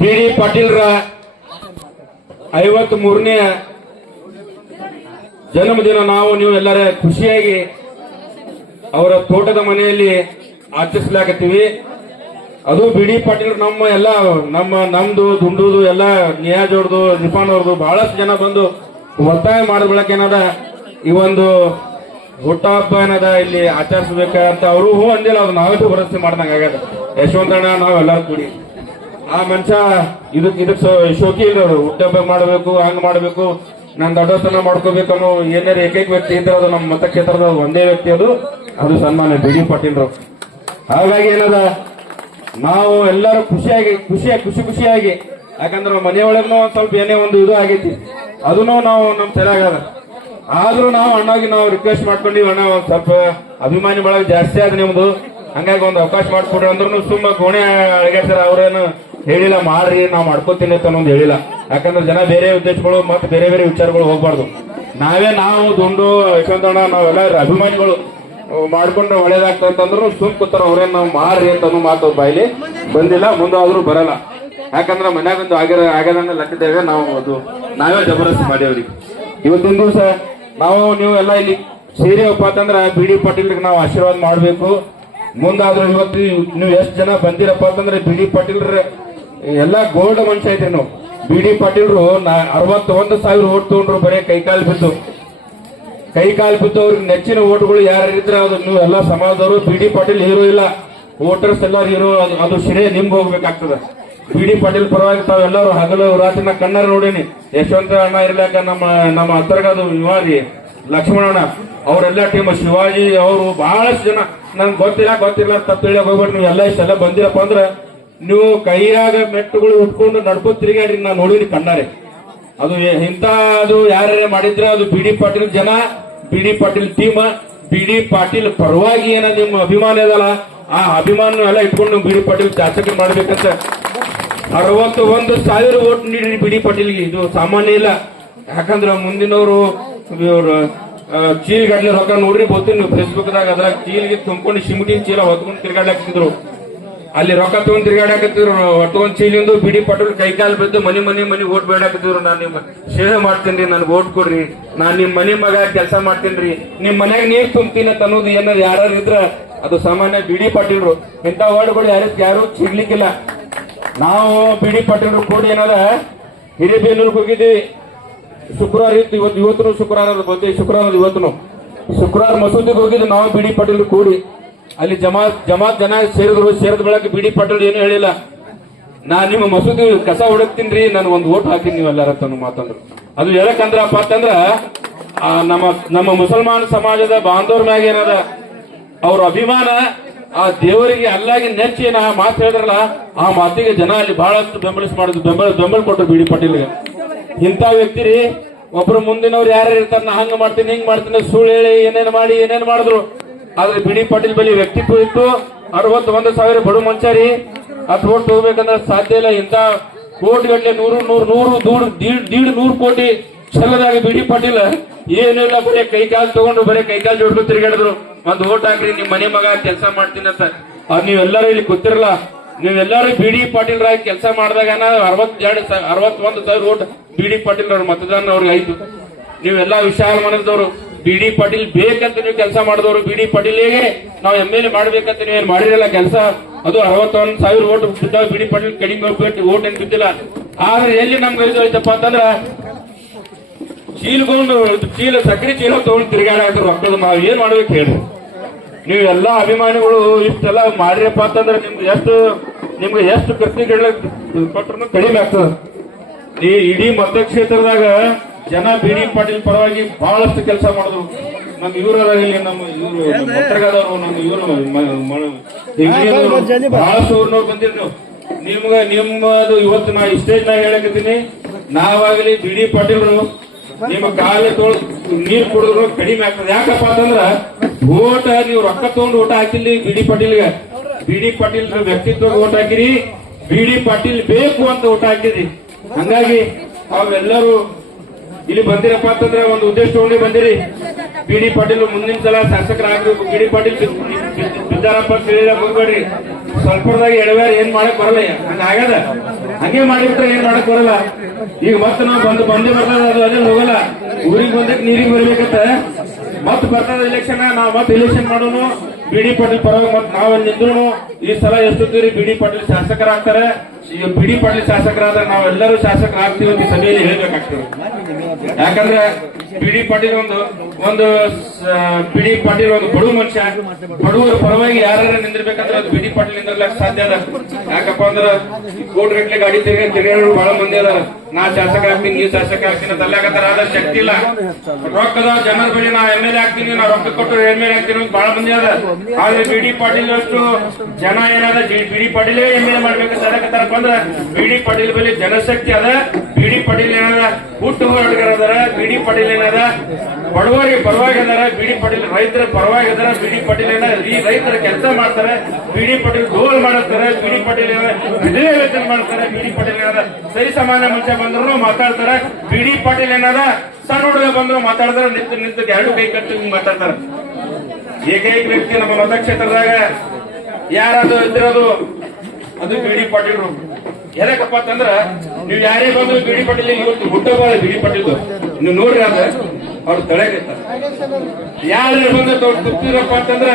B D ಪಾಟೀಲ್ರ 53ನೇ ಜನ್ಮದಿನ ನಾವು ನೀವು ಎಲ್ಲರ ಖುಷಿಯಾಗಿ ಅವರ ತೋಟದ ಮನೆಯಲ್ಲಿ ಆಚರಿಸಲಾಗತ್ತೀವಿ. ಅದು ಬಿ ಡಿ ಪಾಟೀಲ್ ನಮ್ಮ ಎಲ್ಲ ನಮ್ದು ದುಂಡುದು ಎಲ್ಲ ನಿಯಾಜ್ ಅವ್ರದು ನಿಫಾನ್ ಅವ್ರದು ಬಹಳಷ್ಟು ಜನ ಬಂದು ಒತ್ತಾಯ ಮಾಡಿದ ಬಳಕ ಏನದ ಈ ಒಂದು ಹುಟ್ಟಹಬ್ಬ ಏನದ ಇಲ್ಲಿ ಆಚರಿಸಬೇಕಂತ ಅವರು ಹೂ ಅಂದಿಲ್ಲ. ಅದು ನಾವೇ ಭರವಸೆ ಮಾಡ್ದಂಗ ಆಗ್ಯದ. ಯಶವಂತಣ್ಣ ನಾವೆಲ್ಲರೂ ಕೂಡಿ ಆ ಮನುಷ್ಯ ಇದಕ್ ಶೋಕಿ ಇಲ್ಲ. ಹುಟ್ಟಹಬ್ಬ ಮಾಡಬೇಕು, ಹಂಗ ಮಾಡಬೇಕು, ನಾನು ದೊಡ್ಡತನ ಮಾಡ್ಕೋಬೇಕು ಅನ್ನೋ ಏನಾರ ಏಕೈಕ ವ್ಯಕ್ತಿ ಇದ್ರೆ ಅದು ನಮ್ಮ ಮತಕ್ಷೇತ್ರದ ಒಂದೇ ವ್ಯಕ್ತಿ, ಅದು ಸನ್ಮಾನ್ಯ ಬಿ ಡಿ ಪಾಟೀಲ್ರು. ಹಾಗಾಗಿ ಏನದ ನಾವು ಎಲ್ಲರೂ ಖುಷಿಯಾಗಿ ಯಾಕಂದ್ರೆ ಮನೆಯೊಳಗೂ ಒಂದ್ ಸ್ವಲ್ಪ ಏನೇ ಒಂದು ಇದು ಆಗೈತಿ, ಅದನ್ನು ನಾವು ನಮ್ ತಲೆಯಾಗದ. ಆದ್ರೂ ನಾವು ಅಣ್ಣಾಗಿ ನಾವು ರಿಕ್ವೆಸ್ಟ್ ಮಾಡ್ಕೊಂಡಿವಿ, ಅಣ್ಣ ಒಂದ್ ಸ್ವಲ್ಪ ಅಭಿಮಾನಿ ಬಳಗ ಜಾಸ್ತಿ ಆದ ನಿಮ್ದು, ಹಂಗಾಗಿ ಒಂದು ಅವಕಾಶ ಮಾಡ್ಕೊಡ್ರಿ ಅಂದ್ರೂ ಸುಮ್ಮ ಗೋಣೆ ಅಳಗ್ಯಾಡ್ತಾರ. ಅವ್ರೇನು ಹೇಳಿಲ್ಲ ಮಾಡ್ರಿ ನಾವು ಮಾಡ್ಕೋತೀನಿ ಅಂತ ಅನ್ನೋದು ಹೇಳಿಲ್ಲ. ಯಾಕಂದ್ರೆ ಜನ ಬೇರೆ ಉದ್ದೇಶಗಳು ಮತ್ತೆ ಬೇರೆ ಬೇರೆ ವಿಚಾರಗಳು ಹೋಗ್ಬಾರ್ದು. ನಾವು ದುಂಡು ಯಶವಂತಣ್ಣ ನಾವೆಲ್ಲ ಅಭಿಮಾನಿಗಳು ಮಾಡ್ಕೊಂಡು ಒಳ್ಳೇದಾಗ್ತಂತಂದ್ರು ಸುಮ್ ಕೂತಾರ. ಅವ್ರೇನ್ ನಾವು ಮಾಡ್ರಿ ಅಂತ ಅನ್ನೋ ಮಾತು ಬಾಯಿಲಿ ಬಂದಿಲ್ಲ, ಮುಂದಾದ್ರೂ ಬರಲ್ಲ. ಯಾಕಂದ್ರೆ ಮನ್ಯಾಗೊಂದು ಆಗ್ಯದನ್ನ ಲೆಕ್ಕದೇವೆ ನಾವು ಅದು ನಾವೇ ಜಬರ್ದಸ್ತಿ ಮಾಡಿವ್ರಿಗೆ. ಇವತ್ತಿನ ದಿವಸ ನಾವು ನೀವು ಎಲ್ಲ ಇಲ್ಲಿ ಸೇರಿವಪ್ಪ ಅಂತಂದ್ರ ಬಿ ಡಿ ಪಾಟೀಲ್ರಿಗೆ ನಾವು ಆಶೀರ್ವಾದ ಮಾಡ್ಬೇಕು. ಮುಂದಾದ್ರೂ ಇವತ್ತು ನೀವು ಎಷ್ಟು ಜನ ಬಂದಿರಪ್ಪ ಅಂತಂದ್ರೆ ಬಿ ಡಿ ಪಾಟೀಲ್ರ ಎಲ್ಲಾ ಗೋಲ್ಡ್ ಮನುಷ್ಯ ಐತ್ರಿ. ನಾವು ಬಿ ಡಿ ಪಾಟೀಲ್ರು 61,000 ಓಟ್ ತಗೊಂಡ್ರು ಬರೀ ಕೈಕಾಲು ಬಿದ್ದು ಅವ್ರಿಗೆ ನೆಚ್ಚಿನ ಓಟ್ಗಳು ಯಾರು ಇದ್ರೆ ಅದು ನೀವು ಎಲ್ಲ ಸಮಾಜದವರು. ಬಿ ಡಿ ಪಾಟೀಲ್ ಹೀರೋ ಇಲ್ಲ, ವೋಟರ್ಸ್ ಎಲ್ಲರೂ ಹೀರೋ. ಅದು ಶ್ರೇಯ ನಿಮ್ಗೆ ಹೋಗ್ಬೇಕಾಗ್ತದೆ. ಬಿ ಡಿ ಪಾಟೀಲ್ ಪರವಾಗಿ ತಾವೆಲ್ಲರೂ ಹಗಲು ರಾತ್ರಿನ ಕಣ್ಣಾರ ನೋಡೀನಿ. ಯಶವಂತ ಅಣ್ಣ ಇರ್ಲಾಕ ನಮ್ಮ ಅಂತರ್ಗದು ವಿವಾದಿ ಲಕ್ಷ್ಮಣಣ್ಣ ಅವರೆಲ್ಲ ಟೀಮ್, ಶಿವಾಜಿ ಅವರು ಬಹಳಷ್ಟು ಜನ ನನ್ಗೆ ಗೊತ್ತಿಲ್ಲ ತಪ್ಪು ಹೇಳಕ್ ಹೋಗ್ಬೇಡಿ. ನೀವು ಎಲ್ಲ ಇಷ್ಟೆಲ್ಲ ಬಂದಿರಪ್ಪ ಅಂದ್ರೆ ನೀವು ಕೈಯಾಗ ಮೆಟ್ಟುಗಳು ಉಟ್ಕೊಂಡು ನಡ್ಕೋ ತಿರುಗಾಡ್ರಿ. ನಾನು ನೋಡಿನಿ ಕಣ್ಣಾರೆ. ಅದು ಅದು ಯಾರೇ ಮಾಡಿದ್ರೆ ಅದು ಬಿ ಡಿ ಪಾಟೀಲ್ ಜನ, B D Patil team, B D Patil ಪರವಾಗಿ ಏನ ನಿಮ್ಮ ಅಭಿಮಾನ ಇದಲ್ಲ ಆ ಅಭಿಮಾನ ಎಲ್ಲ ಇಟ್ಕೊಂಡು ಬಿ ಡಿ ಪಾಟೀಲ್ ಶಾಸಕ ಮಾಡ್ಬೇಕಂತ 61,000 ಓಟ್ ನೀಡಿ ಬಿ ಡಿ ಪಾಟೀಲ್ಗೆ. ಇದು ಸಾಮಾನ್ಯ ಇಲ್ಲ. ಯಾಕಂದ್ರೆ ಮುಂದಿನವರು ಇವರು ಚೀಲ್ ಗಡ್ಲೆ ರೊಕ್ಕ ನೋಡ್ರಿ ಗೊತ್ತಿ ನೀವು ಫೇಸ್ಬುಕ್ ದಾಗ ಅದ್ರಾಗ ಚೀಲ್ಗೆ ತುಂಬಿಕೊಂಡು ಶಿಮಟಿ ಚೀಲ ಹೊತ್ಕೊಂಡು ತಿರ್ಗಾಡ್ಲಾಕ್ತಿದ್ರು. ಅಲ್ಲಿ ರೊಕ್ಕ ತಗೊಂಡ್ ತಿರ್ಗಾಡಕತ್ತಿದ್ರು. ಒಟ್ಟೊಂದ್ ಚೀಲಿಂದು ಬಿ ಡಿ ಪಾಟೀಲ್ ಕೈಕಾಲು ಬಿದ್ದು ಮನಿ ಓಟ್ ಬೇಡಾಕತ್ತಿದ್ರು. ನಾನು ನಿಮ್ಮ ಸೇವೆ ಮಾಡ್ತೀನಿ, ನನ್ಗೆ ಓಟ್ ಕೊಡ್ರಿ, ನಾನ್ ನಿಮ್ ಮನಿ ಮಗ ಕೆಲಸ ಮಾಡ್ತೀನಿ, ನಿಮ್ ಮನ್ಯಾಗ ನೀರ್ ತುಂಬ್ತೀನಿ ಅಂತ ಅನ್ನೋದು ಏನಾದ್ರು ಯಾರು ಇದ್ರ ಅದು ಸಾಮಾನ್ಯ ಬಿ ಡಿ ಪಾಟೀಲ್ರು. ಇಂಥ ವರ್ಡ್ಗಳು ಯಾರು ಸಿಗ್ಲಿಕ್ಕಿಲ್ಲ. ನಾವು ಬಿ ಡಿ ಪಾಟೀಲ್ರು ಕೂಡಿ ಏನಾರ ಹಿರೇಬೇಲೂರ್ಗೆ ಹೋಗಿದ್ದೀವಿ. ಶುಕ್ರವಾರ ಇತ್ತು, ಇವತ್ತು ಶುಕ್ರವಾರ ಬಂದಿ, ಶುಕ್ರವಾರ ಮಸೂದಿಗೆ ಹೋಗಿದ್ದು ನಾವು ಬಿ ಡಿ ಪಾಟೀಲ್ ಕೂಡಿ. ಅಲ್ಲಿ ಜಮಾತ್ ಜನ ಸೇರಿದ ಬೆಳಗ್ಗೆ ಬಿ ಡಿ ಪಾಟೀಲ್ ಏನು ಹೇಳಿಲ್ಲ, ನಾನ್ ನಿಮ್ಮ ಮಸೂದಿ ಕಸ ಹುಡುಕ್ತೀನಿ, ನಾನು ಒಂದು ಓಟ್ ಹಾಕಿನಿ ನೀವೆಲ್ಲರ ಮಾತಂದ್ರು. ಅದು ಹೇಳಕಂದ್ರಪ್ಪ ಅಂತಂದ್ರ ನಮ್ಮ ಮುಸಲ್ಮಾನ ಸಮಾಜದ ಬಾಂಧವ್ರ ಮ್ಯಾಗ ಏನದ ಅವ್ರ ಅಭಿಮಾನ, ಆ ದೇವರಿಗೆ ಅಲ್ಲಾಗಿ ನೆಚ್ಚಿ ನಾ ಮಾತು ಹೇಳಿದ್ರಲ್ಲ ಆ ಮಾತಿಗೆ ಜನ ಅಲ್ಲಿ ಬಹಳಷ್ಟು ಬೆಂಬಲ ಕೊಟ್ಟರು ಬಿ ಡಿ ಪಾಟೀಲ್ಗೆ. ಇಂಥ ವ್ಯಕ್ತಿ ರೀ. ಒಬ್ರು ಮುಂದಿನವ್ರು ಯಾರು ಇರ್ತಾರ, ನಾ ಹಂಗ ಮಾಡ್ತೀನಿ ಹಿಂಗ್ ಮಾಡ್ತೀನಿ ಸುಳ್ಳು ಹೇಳಿ ಏನೇನು ಮಾಡಿದ್ರು. ಆದ್ರೆ ಬಿ ಡಿ ಪಾಟೀಲ್ ಬಳಿ ವ್ಯಕ್ತಿತ್ವ ಇತ್ತು. 61,000 ಬಡು ಮನುಷ್ಯ ರೀ. ಅದು ಓಟ್ ಹೋಗ್ಬೇಕಂದ್ರೆ ಸಾಧ್ಯ ಇಲ್ಲ. ಇಂಥ ಕೋಟಿಗಟ್ಟಲೆ 100 ಕೋಟಿ ಛಲದಾಗ ಬಿ ಡಿ ಪಾಟೀಲ್ ಏನಿಲ್ಲ, ಬರೀ ಕೈಕಾಲು ತಗೊಂಡು ಬರೀ ಕೈಕಾಲು ಜೋಡ್ಕೊಂಡು ತಿರುಗಾಡಿದ್ರು. ಒಂದು ಓಟ್ ಹಾಕ್ರಿ, ನಿಮ್ ಮನೆ ಮಗ ಕೆಲಸ ಮಾಡ್ತೀನಿ ಅಂತ. ನೀವೆಲ್ಲರೂ ಇಲ್ಲಿ ಗೊತ್ತಿರಲ್ಲ, ನೀವೆಲ್ಲರೂ ಬಿ ಡಿ ಪಾಟೀಲ್ ರಾಗಿ ಕೆಲಸ ಮಾಡಿದಾಗ 61,000 ಓಟ್ ಬಿ ಡಿ ಪಾಟೀಲ್ ಅವ್ರ ಮತದಾನ ಅವ್ರಿಗೆ ಆಯ್ತು. ನೀವೆಲ್ಲಾ ವಿಶಾಲ ಮನಸ್ದವರು, ಬಿ ಡಿ ಪಾಟೀಲ್ ಬೇಕಂತ ನೀವು ಕೆಲಸ ಮಾಡಿದವರು. ಬಿ ಡಿ ಪಾಟೀಲ್ಗೆ ನಾವು MLA ಮಾಡ್ಬೇಕಂತ ನೀವೇನ್ ಮಾಡಿರಲ್ಲ ಕೆಲಸ. ಅದು 61,000 ಓಟ್ ಬಿದ್ದಾಗ ಬಿ ಡಿ ಪಾಟೀಲ್ ಕಡಿಮೆ ಓಟ್ ಏನ್ ಬಿದ್ದಿಲ್ಲ. ಆದ್ರೆ ಎಲ್ಲಿ ನಮ್ಗೆ ಇದು ಐತಪ್ಪ ಅಂತಂದ್ರ ಸಕ್ರಿ ಚೀಲ ತಗೊಂಡು ತಿರುಗಾಡಾಕ್ರು ರೊಕ್ಕದ. ನಾವ್ ಏನ್ ಮಾಡ್ಬೇಕು ಹೇಳಿ? ನೀವೆಲ್ಲಾ ಅಭಿಮಾನಿಗಳು ಇಷ್ಟೆಲ್ಲ ಮಾಡಿರಪ್ಪ ಅಂತಂದ್ರೆ ನಿಮ್ಗೆ ಎಷ್ಟು ಖರ್ಚು ಕೊಟ್ಟರು ಕಡಿಮೆ ಆಗ್ತದ. ಈ ಇಡೀ ಮತಕ್ಷೇತ್ರದಾಗ ಜನ ಬಿ ಡಿ ಪಾಟೀಲ್ ಪರವಾಗಿ ಬಹಳಷ್ಟು ಕೆಲಸ ಮಾಡಿದ್ರು. ನಮ್ ಇವರಲ್ಲಿ ನಮ್ಮ ಮಂತ್ರಗಾದವರು, ನಮ್ಮ ಇವರು ಬಹಳಷ್ಟು ಊರ್ನವ್ರು ಬಂದಿದ್ರು. ನಿಮ್ಮದು ಇವತ್ತು ನಾ ಸ್ಟೇಜ್ ನಾಗ ಹೇಳಕತ್ತೀನಿ, ನಾವಾಗಲಿ ಬಿ ಡಿ ಪಾಟೀಲ್ರು ನಿಮ್ಮ ಕಾಲ ನೀರ್ ಕುಡಿದ್ರು ಕಡಿಮೆ ಆಗ್ತದೆ. ಯಾಕಪ್ಪ ಅಂತಂದ್ರ ಓಟ್ ನೀವು ರೊಕ್ಕ ತಗೊಂಡು ಓಟ್ ಹಾಕಿಲ್ಲಿ ಬಿ ಡಿ ಪಾಟೀಲ್ಗೆ. ಬಿ ಡಿ ಪಾಟೀಲ್ ವ್ಯಕ್ತಿತ್ವ ಓಟ್ ಹಾಕಿರಿ, ಬಿ ಡಿ ಪಾಟೀಲ್ ಬೇಕು ಅಂತ ಓಟ್ ಹಾಕಿದ್ರಿ. ಹಂಗಾಗಿ ಅವೆಲ್ಲರೂ ಇಲ್ಲಿ ಬಂದಿರಪ್ಪ ಅಂತಂದ್ರೆ ಒಂದು ಉದ್ದೇಶ ತಗೊಂಡು ಬಂದಿರಿ. ಬಿ ಡಿ ಪಾಟೀಲ್ ಮುಂದಿನ ಸಲ ಶಾಸಕರಾಗಬೇಕು. ಬಿ ಡಿ ಪಾಟೀಲ್ ಬಿದ್ದಾರಪ್ಪ ತಿಳಿದ ಹೋಗ್ಬೇಡ್ರಿ. ಸ್ವಲ್ಪದಾಗ ಎಡವ್ಯಾರ ಏನ್ ಮಾಡಕ್ ಬರಲ್ಲ ಹಂಗ ಆಗ್ಯದ. ಹಂಗೆ ಮಾಡಿಬಿಟ್ರೆ ಏನ್ ಮಾಡಕ್ ಬರಲ್ಲ. ಈಗ ಮತ್ತೆ ನಾವು ಬಂದೇ ಬರ್ತದ, ಅದು ಅದೇ ಹೋಗಲ್ಲ. ಊರಿಗೆ ಬಂದಕ್ಕೆ ನೀರಿಗೆ ಬರ್ಬೇಕಂತ ಮತ್ ಬರ್ತದ ಎಲೆಕ್ಷನ್. ನಾವ್ ಮತ್ತೆ ಎಲೆಕ್ಷನ್ ಮಾಡೋನು ಬಿ.ಡಿ. ಪಾಟೀಲ್ ಪರವಾಗಿ ಮತ್ ನಾವ್ ನಿಂದ್ರು. ಈ ಸಲ ಎಷ್ಟೊತ್ತೀರಿ ಬಿ.ಡಿ. ಪಾಟೀಲ್ ಶಾಸಕರಾಗ್ತಾರೆ. ಈಗ ಬಿ.ಡಿ. ಪಾಟೀಲ್ ಶಾಸಕರಾದ್ರೆ ನಾವೆಲ್ಲರೂ ಶಾಸಕರಾಗ್ತೀವಿ ಅಂತ ಸಭೆಯಲ್ಲಿ ಹೇಳ್ಬೇಕಾಗ್ತದೆ. ಯಾಕಂದ್ರೆ ಬಿ.ಡಿ. ಪಾಟೀಲ್ ಒಂದು ಬಿ.ಡಿ. ಪಾಟೀಲ್ ಒಂದು ಬಡವ ಮನುಷ್ಯ. ಬಡವರ ಪರವಾಗಿ ಯಾರು ನಿಂದಿರ್ಬೇಕಂದ್ರೆ ಅದು ಬಿ.ಡಿ. ಪಾಟೀಲ್ ನಿಂದಿರ್ಲಕ್ ಸಾಧ್ಯ ಅದ. ಯಾಕಪ್ಪ ಅಂದ್ರ ಕೋಟಿ ಗಟ್ಲೆ ಗಾಡಿ ತಿರುಗಾಡೋರು ಬಹಳ ಮಂದಿ ಅದಾರ. ನಾ ಶಾಸಕ ಆಗ್ತೀನಿ, ನೀ ಶಾಸಕ ಆಗ್ತೀನಿ ಅಂತ ಅಲ್ಲಾಗತ್ತಾರ. ಆದ್ರೆ ಶಕ್ತಿ ಇಲ್ಲ, ರೊಕ್ಕದ ಜನರ ಬಳಿ ನಾ ಎಮ್ ಎಲ್ ಎ ಆಗ್ತೀನಿ, ನಾ ರೊಕ್ಕ ಕೊಟ್ಟು ಎಮ್ ಎಲ್ ಎ ಆಗ್ತೀನಿ ಅಂತ ಬಹಳ ಮಂದಿ ಅದ. ಆದ್ರೆ ಬಿ.ಡಿ. ಪಾಟೀಲ್ ಅಷ್ಟು ಜನ ಏನಾದ ಬಿ.ಡಿ. ಪಾಟೀಲೇ ಎಮ್ ಎಲ್ ಎ ಮಾಡ್ಬೇಕಂತ ಹೇಳಕತ್ತಾರಪ್ಪ ಅಂದ್ರೆ ಬಿ.ಡಿ. ಪಾಟೀಲ್ ಬಳಿ ಜನಶಕ್ತಿ ಅದ. ಬಿ.ಡಿ. ಪಾಟೀಲ್ ಏನಾದ ಹುಟ್ಟು ಹೋರಾಟಗಾರ ಅದಾರ. ಬಿ.ಡಿ. ಪಾಟೀಲ್ ಏನಾದ ಬಡವರಿಗೆ ಪರವಾಗಿ ಅದಾರ. ಬಿ.ಡಿ. ಪಾಟೀಲ್ ರೈತರ ಪರವಾಗಿ ಅದಾರ. ಬಿ.ಡಿ. ಪಾಟೀಲ್ ಏನ ಈ ರೈತರ ಕೆಲಸ ಮಾಡ್ತಾರೆ. ಬಿ.ಡಿ. ಪಾಟೀಲ್ ಗೋಲ್ ಮಾಡುತ್ತಾರೆ. ಬಿ.ಡಿ. ಪಾಟೀಲ್ ವಿಧೇಯ ವೇತನ ಮಾಡ್ತಾರೆ. ಬಿ.ಡಿ. ಪಾಟೀಲ್ ಏನಾದ ಸರಿ ಸಾಮಾನ್ಯ ಮನುಷ್ಯ ಬಂದ್ರು ಮಾತಾಡ್ತಾರೆ. ಬಿ.ಡಿ. ಪಾಟೀಲ್ ಏನಾದ ಸಣ್ಣ ಹುಡುಗ ಬಂದ್ರು ಮಾತಾಡ್ತಾರೆ. ನಿಂತು ಎರಡು ಕೈ ಕಟ್ಟಿ ಮಾತಾಡ್ತಾರೆ. ಏಕೈಕ ವ್ಯಕ್ತಿ ನಮ್ಮ ಮತಕ್ಷೇತ್ರದಾಗ ಯಾರದು ಇದ್ದಿರೋದು ಅದು ಬಿ.ಡಿ. ಪಾಟೀಲ್. ಎದಕ್ಕಪ್ಪ ಅಂತಂದ್ರ ನೀವು ಯಾರೇ ಬಂದ್ರು ಬಿ.ಡಿ. ಪಾಟೀಲ್ ಇವತ್ತು ಹುಟ್ಟಬಾರ ಬಿ.ಡಿ. ಪಾಟೀಲ್ ನೀವು ನೋಡ್ರಿ ಅದ ಅವ್ರು ತಳೆಗಿರ್ತಾರೆ. ಯಾರು ಬಂದು ತುಪ್ಪಿರಪ್ಪ ಅಂತಂದ್ರ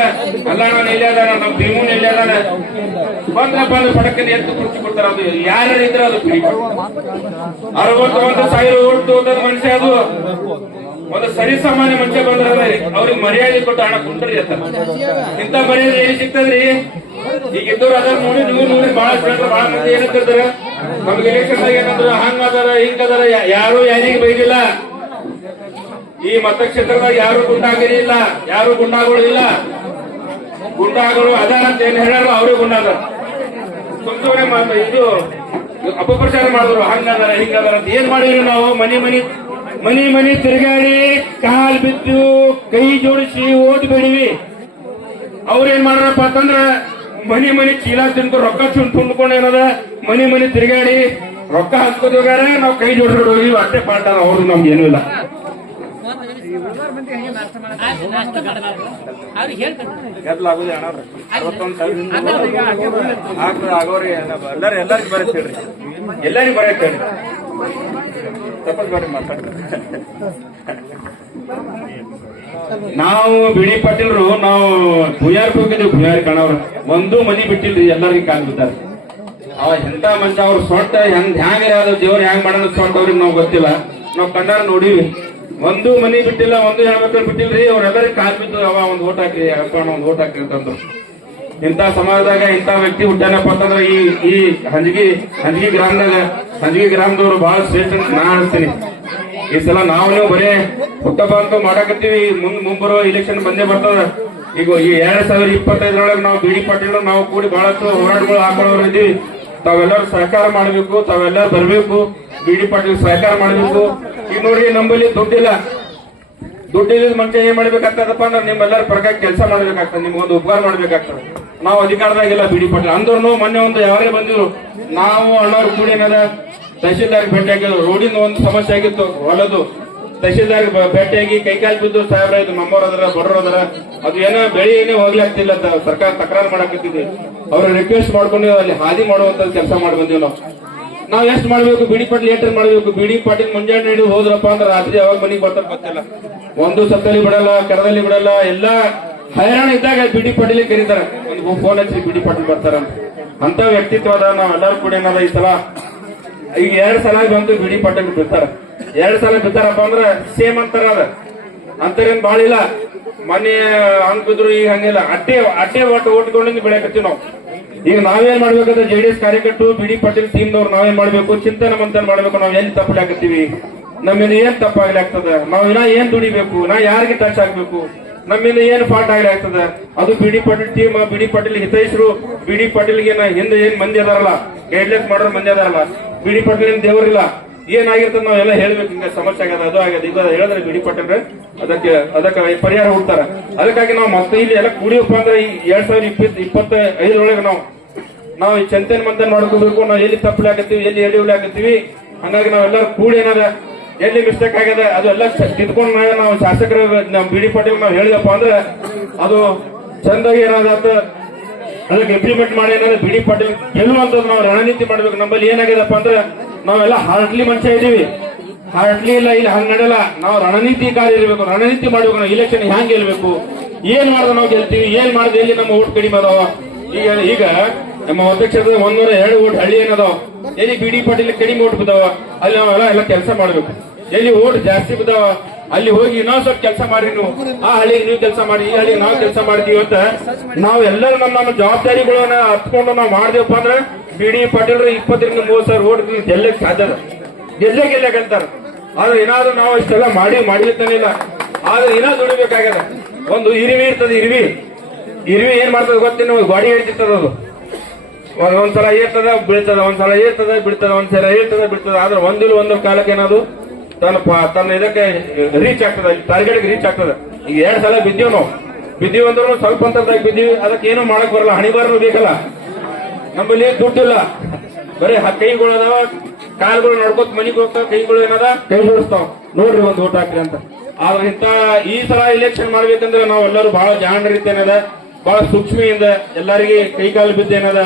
ಅಲ್ಲ ನಾನು ಎಲ್ಲಿ ಅದಾನ, ನಮ್ ಭೀಮೂನ್ ಎಲ್ಲಿ ಅದಾನ ಬಂದ್ರಪ್ಪ ಅಂದ್ರೆ ಪಡಕಲ್ಲಿ ಎತ್ತು ಕುರ್ಚಿ ಕೊಡ್ತಾರ. ಅದು ಯಾರ ಇದ್ರೆ ಅದು ಬಿ.ಡಿ. ಪಾಟೀಲ್ 61,000 ಓಟ್ ತೋದ ಮನುಷ್ಯ. ಅದು ಒಂದು ಸರಿ ಸಾಮಾನ್ಯ ಮನುಷ್ಯ ಬಂದ್ರ ಅವ್ರಿಗೆ ಮರ್ಯಾದೆ ಕೊಟ್ಟು ಹಣ ಕುಂಟ್ರಿ ಅಂತ. ಇಂತ ಮರ್ಯಾದೆ ಏನ್ ಸಿಗ್ತದ್ರಿ? ಈಗ ಇದ್ದವ್ರು ಅದ್ರ ನೋಡಿ ನೀವು ನೋಡಿ ಬಹಳ ಬಹಳ ಮಂದಿ ಏನಂತಿರ್ತಾರ ನಮ್ಗೆ ಎಲೆಕ್ಷನ್ ಏನಂದ್ರ ಹಂಗ ಅದಾರ ಹಿಂಗ ಅದಾರ. ಯಾರು ಯಾರಿಗೆ ಬೈದಿಲ್ಲ. ಈ ಮತಕ್ಷೇತ್ರದಾಗ ಯಾರು ಗುಂಡಾಗಿರಿ ಇಲ್ಲ, ಯಾರು ಗುಂಡಾಗಳು ಇಲ್ಲ. ಗುಂಡಾಗಳು ಅದಾರ ಅಂತ ಏನ್ ಹೇಳಾರ ಅವ್ರಿಗೆ ಗುಂಡಾದ ಸುಮ್ಮನೆ ಇದು ಅಪಪ್ರಚಾರ ಮಾಡಿದ್ರು. ಹಂಗದಾರ ಹಿಂಗದಾರ ಅಂತ ಏನ್ ಮಾಡಿದ್ರು ನಾವು? ಮನಿ ತಿರುಗಾಡಿ ಕಾಲ್ ಬಿದ್ದು ಕೈ ಜೋಡಿಸಿ ಓದ್ ಬೇಡಿವಿ. ಅವ್ರೇನ್ ಮಾಡ್ರಪ್ಪ ಅಂತಂದ್ರ ಮನಿ ಚೀಲ ತಿನ್ಕೊಂಡು ರೊಕ್ಕ ತುಂಬ್ಕೊಂಡು ಏನದ ಮನಿ ತಿರುಗಾಡಿ ರೊಕ್ಕ ಹಾಕೋದ್ ಹೋಗ್ಯಾರ. ನಾವು ಕೈ ಜೋಡಿಸ್ಕೊಂಡು ಹೋಗಿ ಅಷ್ಟೇ ಪಾಠ. ಅವ್ರು ನಮ್ಗೆ ಏನೂ ಇಲ್ಲ. ಎಲ್ಲರಿಗೂ ಬರತ್ತೆ ನಾವು ಬಿ.ಡಿ. ಪಾಟೀಲ್ರು ನಾವು ಭೂಯಾರ್ಕ್ ಹೋಗಿದ್ದೀವಿ. ಭೂಯಾರಿ ಕಾಣವ್ರ ಒಂದು ಮನಿ ಬಿಟ್ಟಿಲ್ರಿ, ಎಲ್ಲರಿಗೂ ಕಾಲ್ ಬಿಟ್ಟಾರ. ಅವ ಎಂತ ಮನುಷ್ಯ ಅವ್ರ ಸೊಟ್ಟ ಹ್ಯಾಂಗ ದೇವ್ರ ಹ್ಯಾಂಗ್ ಮಾಡೋದು ಸೊಟ್ಟ ಅವ್ರಿಗೆ ನಾವು ಗೊತ್ತಿಲ್ಲ. ನಾವ್ ಕಣ್ಣಾರ ನೋಡಿವಿ. ಒಂದು ಮನಿ ಬಿಟ್ಟಿಲ್ಲ, ಒಂದು ಹೆಣ್ಮಕ್ಳು ಬಿಟ್ಟಿಲ್ರಿ. ಅವ್ರೆಲ್ಲರಿಗೂ ಕಾಲ್ ಬಿದ್ದು ಅವ ಒಂದ್ ಓಟ್ ಹಾಕ್ರಿ ಅಪ್ಪ ಒಂದ್ ಓಟ್ ಹಾಕ್ರಿ ಅಂತಂದ್ರು. ಇಂತ ಸಮಾಜದಾಗ ಇಂತ ವ್ಯಕ್ತಿ ಹುಟ್ಟಾನಪ್ಪ ಅಂತಂದ್ರ ಈ ಹಂಜಗಿ ಗ್ರಾಮದವ್ರು ಬಹಳ ಶ್ರೇಷ್ಠ ಅಂತ ನಾ ಅನಿಸ್ತೀನಿ. ಈ ಸಲ ನಾವು ನೀವು ಬರೇ ಹುಟ್ಟಬ್ಬ ಅಂತ ಮಾಡಾಕತ್ತೀವಿ. ಮುಂಬರೋ ಇಲೆಕ್ಷನ್ ಬಂದೇ ಬರ್ತದ. ಈಗ ಈ 2025 ನಾವು ಬಿ.ಡಿ. ಪಾಟೀಲ್ ನಾವು ಕೂಡಿ ಬಹಳಷ್ಟು ಹೋರಾಟಗಳು ಹಾಕೊಳ್ಳೋರು ಇದ್ದೀವಿ. ತಾವೆಲ್ಲರೂ ಸಹಕಾರ ಮಾಡಬೇಕು, ತಾವೆಲ್ಲರೂ ಬರಬೇಕು, ಬಿ.ಡಿ. ಪಾಟೀಲ್ ಸಹಕಾರ ಮಾಡಬೇಕು. ಈಗ ನೋಡ್ರಿ ನಮ್ಮಲ್ಲಿ ದುಡ್ಡಿಲ್ಲ ಮನುಷ್ಯ ಏನ್ ಮಾಡ್ಬೇಕಾಗ್ತದಪ್ಪ ಅಂದ್ರೆ ನಿಮ್ಮೆಲ್ಲರ ಪ್ರಕಾರ ಕೆಲಸ ಮಾಡ್ಬೇಕಾಗ್ತದೆ, ನಿಮ್ಗೊಂದು ಉಪಕಾರ ಮಾಡ್ಬೇಕಾಗ್ತದೆ. ನಾವು ಅಧಿಕಾರದಾಗಿಲ್ಲ ಬಿ.ಡಿ. ಪಾಟೀಲ್ ಅಂದ್ರೂ ಮೊನ್ನೆ ಒಂದು ಯಾರೇ ಬಂದಿದ್ರು ನಾವು ಅಣ್ಣವ್ರು ಕೂಡಿ ಏನದ ತಹಶೀಲ್ದಾರ್ ಭೇಟಿ ಆಗಿದ್ರು. ರೋಡಿನ ಒಂದು ಸಮಸ್ಯೆ ಆಗಿತ್ತು ಹೊಲದು. ತಹಶೀಲ್ದಾರ್ ಭೇಟಿಯಾಗಿ ಕೈಕಾಲು ಬಿದ್ದು ಸಾಹೇಬ್ರ ಇದು ನಮ್ಮವ್ರ ಅದರ ಬಡ್ರ ಅದರ ಅದು ಏನೋ ಬೆಳೆ ಏನೇ ಹೋಗ್ಲಾಗ್ತಿಲ್ಲ ಅಂತ ಸರ್ಕಾರ ತಕರಾರು ಮಾಡಾಕತ್ತಿದ್ವಿ. ಅವ್ರ ರಿಕ್ವೆಸ್ಟ್ ಮಾಡ್ಕೊಂಡು ಅಲ್ಲಿ ಹಾದಿ ಮಾಡುವಂತ ಕೆಲಸ ಮಾಡಿ ಬಂದಿವಿ. ನಾವ್ ಎಷ್ಟು ಮಾಡ್ಬೇಕು? ಬಿ.ಡಿ. ಪಾಟೀಲ್ ಏಟರ್ ಮಾಡ್ಬೇಕು. ಬಿ.ಡಿ. ಪಾಟೀಲ್ ಮುಂಜಾನೆ ಹಿಡಿದು ಹೋದ್ರಪ್ಪ ಅಂದ್ರೆ ರಾತ್ರಿ ಯಾವಾಗ ಮನೆಗೆ ಬರ್ತಾರ ಗೊತ್ತಿಲ್ಲ. ಒಂದು ಸತ್ತಲ್ಲಿ ಬಿಡಲ್ಲ, ಕರದಲ್ಲಿ ಬಿಡಲ್ಲ. ಎಲ್ಲಾ ಹೈರಾಣ ಇದ್ದಾಗ ಬಿ.ಡಿ. ಪಾಟೀಲ್ ಕರೀತಾರ. ಒಂದು ಫೋನ್ ಹಚ್ಚಿ ಬಿ.ಡಿ. ಪಾಟೀಲ್ ಬರ್ತಾರ ಅಂತ ವ್ಯಕ್ತಿತ್ವ ಅದ. ನಾವ್ ಎಲ್ಲರೂ ಕೂಡ ಏನದ ಈ ಸಲ ಈಗ 2 ಸಲ ಬಂದು ಬಿ.ಡಿ. ಪಾಟೀಲ್ ಬಿಡ್ತಾರ. 2 ಸಲ ಬಿಡ್ತಾರಪ್ಪ ಅಂದ್ರ ಸೇಮ್ ಅಂತಾರ. ಅದ ಅಂತರೇನ್ ಬಾಳ ಇಲ್ಲ. ಮೊನ್ನೆ ಹಂಗ್ ಬಿದ್ರು ಈಗ ಹಂಗಿಲ್ಲ. ಅಟ್ಟೆ ಓಟ್ಕೊಂಡಿಂದ ಬೆಳೆಯಕತ್ತೀವಿ ನಾವು. ಈಗ ನಾವೇನ್ ಮಾಡ್ಬೇಕಂದ್ರೆ ಜೆಡಿಎಸ್ ಕಾರ್ಯಕರ್ತರು ಬಿ.ಡಿ. ಪಾಟೀಲ್ ಟೀಮ್ನವ್ರು ನಾವೇನ್ ಮಾಡ್ಬೇಕು? ಚಿಂತನೆ ಮಂಥನ ಮಾಡ್ಬೇಕು. ನಾವ್ ಎಲ್ಲಿ ತಪ್ಪಲಾಕತ್ತೀವಿ, ನಮ್ಮಿಂದ ಏನ್ ತಪ್ಪಾಗ್ಲಾಗ್ತದ, ನಾವ್ ಇನ್ನ ಏನ್ ದುಡಿಬೇಕು, ನಾ ಯಾರಿಗೆ ಟಚ್ ಆಗ್ಬೇಕು, ನಮ್ಮಿಂದ ಏನ್ ಪಾಠ ಆಗ್ಲಾಗ್ತದ. ಅದು BD. Patil team, BD. Patil ಹಿತೈಷರು, BD. ಪಾಟೀಲ್ಗೆ ಹಿಂದೆ ಏನ್ ಮಂದಿ ಅದಾರಲ್ಲ, ಗೈಡ್ಲೈನ್ಸ್ ಮಾಡೋರ್ ಮಂದಿ ಅದಾರಲ್ಲ, ಬಿ.ಡಿ. ಪಾಟೀಲ್ ದೇವರಿಲ್ಲ. ಏನಾಗಿರ್ತದ ನಾವೆಲ್ಲ ಹೇಳ್ಬೇಕು. ಹಿಂಗ ಸಮಸ್ಯೆ ಆಗದ, ಅದು ಆಗದ, ಈಗ ಹೇಳಿದ್ರೆ ಬಿ.ಡಿ. ಪಾಟೀಲ್ ಅದಕ್ಕೆ ಪರಿಹಾರ ಹುಡ್ತಾರ. ಅದಕ್ಕಾಗಿ ನಾವು ಮತ್ತೆ ಇಲ್ಲಿ ಎಲ್ಲ ಕೂಡಿಯಪ್ಪ ಅಂದ್ರೆ ಈ 2025 ನಾವು ಈ ಚಿಂತನೆ ಮಂಥನ ಮಾಡ್ಕೋಬೇಕು. ನಾವು ಎಲ್ಲಿ ತಪ್ಪಲಾಗತ್ತೀವಿ, ಎಲ್ಲಿ ಎಡೆಯುಲಾಗತ್ತೀವಿ. ಹಂಗಾಗಿ ನಾವೆಲ್ಲರೂ ಕೂಡಿ ಏನಾರ ಎಲ್ಲಿ ಮಿಸ್ಟೇಕ್ ಆಗ್ಯದ ಅದು ಎಲ್ಲ ತಿದ್ಕೊಂಡು ನಾವು ಶಾಸಕರ ನಮ್ ಬಿ.ಡಿ. ಪಾಟೀಲ್ ನಾವು ಹೇಳಿದಪ್ಪ ಅಂದ್ರೆ ಅದು ಚಂದಾಗಿ ಏನಾದ ಅದಕ್ಕೆ ಇಂಪ್ಲಿಮೆಂಟ್ ಮಾಡಿ ಏನಾದ್ರೆ ಬಿ ಡಿ ಪಾಟೀಲ್ ಗೆಲ್ಲುವಂತದ್ದು ನಾವು ರಣನೀತಿ ಮಾಡ್ಬೇಕು. ನಮ್ಮಲ್ಲಿ ಏನಾಗಿದಪ್ಪ ಅಂದ್ರೆ ನಾವೆಲ್ಲ ಹಾರ್ಟ್ಲಿ ಮನುಷ್ಯ ಇದೀವಿ, ಹಾರ್ಟ್ಲಿ ಇಲ್ಲ, ಇಲ್ಲಿ ಹಂಗ ನಡೆಯಲ್ಲ. ನಾವು ರಣನೀತಿಕಾರ ಇರಬೇಕು, ರಣನೀತಿ ಮಾಡ್ಬೇಕು. ನಾವು ಇಲೆಕ್ಷನ್ ಹ್ಯಾಂಗ್ ಗೆಲ್ಬೇಕು, ಏನ್ ಮಾಡಿದ್ರೆ ನಾವು ಗೆಲ್ತೀವಿ, ಏನ್ ಮಾಡಿದ್ರೆ ಎಲ್ಲಿ ನಮ್ಮ ಓಟ್ ಕಡಿಮೆ ಅದಾವ. ಈಗ ನಮ್ಮ ಅಧ್ಯಕ್ಷರ 102 ಓಟ್ ಹಳ್ಳಿ ಏನದಾವ, ಎಲ್ಲಿ ಬಿ ಡಿ ಪಾಟೀಲ್ ಕಡಿಮೆ ಓಟ್ ಬಿದ್ದಾವ ಅಲ್ಲಿ ನಾವೆಲ್ಲ ಕೆಲಸ ಮಾಡ್ಬೇಕು. ಎಲ್ಲಿ ಓಟ್ ಜಾಸ್ತಿ ಬಿದ್ದಾವ ಅಲ್ಲಿ ಹೋಗಿ ಇನ್ನೊಂದ್ ಸ್ವಲ್ಪ ಕೆಲಸ ಮಾಡಿ, ನೀವು ಆ ಹಳ್ಳಿಗೆ ನೀವು ಕೆಲಸ ಮಾಡಿ, ಈ ಹಳ್ಳಿಗೆ ನಾವು ಕೆಲಸ ಮಾಡ್ತೀವಿ ಅಂತ ನಾವು ಎಲ್ಲರೂ ನಮ್ಮ ಜವಾಬ್ದಾರಿಗಳನ್ನ ಹತ್ಕೊಂಡು ನಾವು ಮಾಡಿದೆವಪ್ಪ ಅಂದ್ರೆ ಬಿ ಡಿ ಪಾಟೀಲ್ 20-30 ಓಟ್ ಗೆಲ್ಲಕ್ಕೆ ಸಾಧ್ಯ, ಗೆಲ್ಲಕ್ಕೆ ಅಂತಾರ. ಆದ್ರೆ ಏನಾದ್ರೂ ನಾವು ಇಷ್ಟೆಲ್ಲ ಮಾಡಿರ್ತಾನಿಲ್ಲ, ಆದ್ರೆ ಏನಾದ್ರು ದುಡಿಬೇಕಾಗ್ಯದ. ಒಂದು ಇರಿವಿ ಇರ್ತದೆ, ಇರಿವಿ ಏನ್ ಮಾಡ್ತದ ಗೊತ್ತೇನು, ಗಾಡಿ ಹೇಳ್ತಿರ್ತದ. ಅದು ಒಂದ್ಸಲ ಏರ್ತದ ಬೀಳ್ತದ, ಒಂದ್ಸಲ ಏರ್ತದ ಬೀಳ್ತದ, ಒಂದ್ಸಲ ಏರ್ತದ ಬೀಳ್ತದ. ಆದ್ರೆ ಒಂದು ಕಾಲಕ್ಕೆ ಏನಾದ್ರು ತನ್ನ ಇದಕ್ಕೆ ರೀಚ್ ಆಗ್ತದ, ಟಾರ್ಗೆಟ್ ರೀಚ್ ಆಗ್ತದ. ಈಗ 2 ಸಲ ಬಿದ್ದೀವಿ ಅಂದ್ರೂ ಸ್ವಲ್ಪ ಅಂತರದಾಗ ಬಿದ್ದೀವಿ, ಅದಕ್ಕೆ ಏನೂ ಮಾಡಕ್ ಬರಲ್ಲ, ಹಣಿಬಾರನು ಬೇಕಲ್ಲ. ನಮ್ಮಲ್ಲಿ ದುಡ್ಡಿಲ್ಲ, ಬರೀ ಕೈಗಳು ಅದಾವ, ಕಾಲುಗಳು ನಡ್ಕೋತ ಮನಿಗೆ ಹೋಗ್ತಾವ, ಕೈಗಳು ಏನದ ಕೈ ಜೋಡಿಸ್ತಾವ, ನೋಡ್ರಿ ಒಂದು ಓಟ್ ಹಾಕ್ರಿ ಅಂತ. ಆದ್ರೆ ಈ ಸಲ ಇಲೆಕ್ಷನ್ ಮಾಡ್ಬೇಕಂದ್ರೆ ನಾವೆಲ್ಲರೂ ಬಹಳ ಜಾಣರಿತೇನದ, ಬಹಳ ಸೂಕ್ಷ್ಮೆಯಿಂದ ಎಲ್ಲರಿಗೆ ಕೈ ಕಾಲು ಬಿದ್ದೇನದ,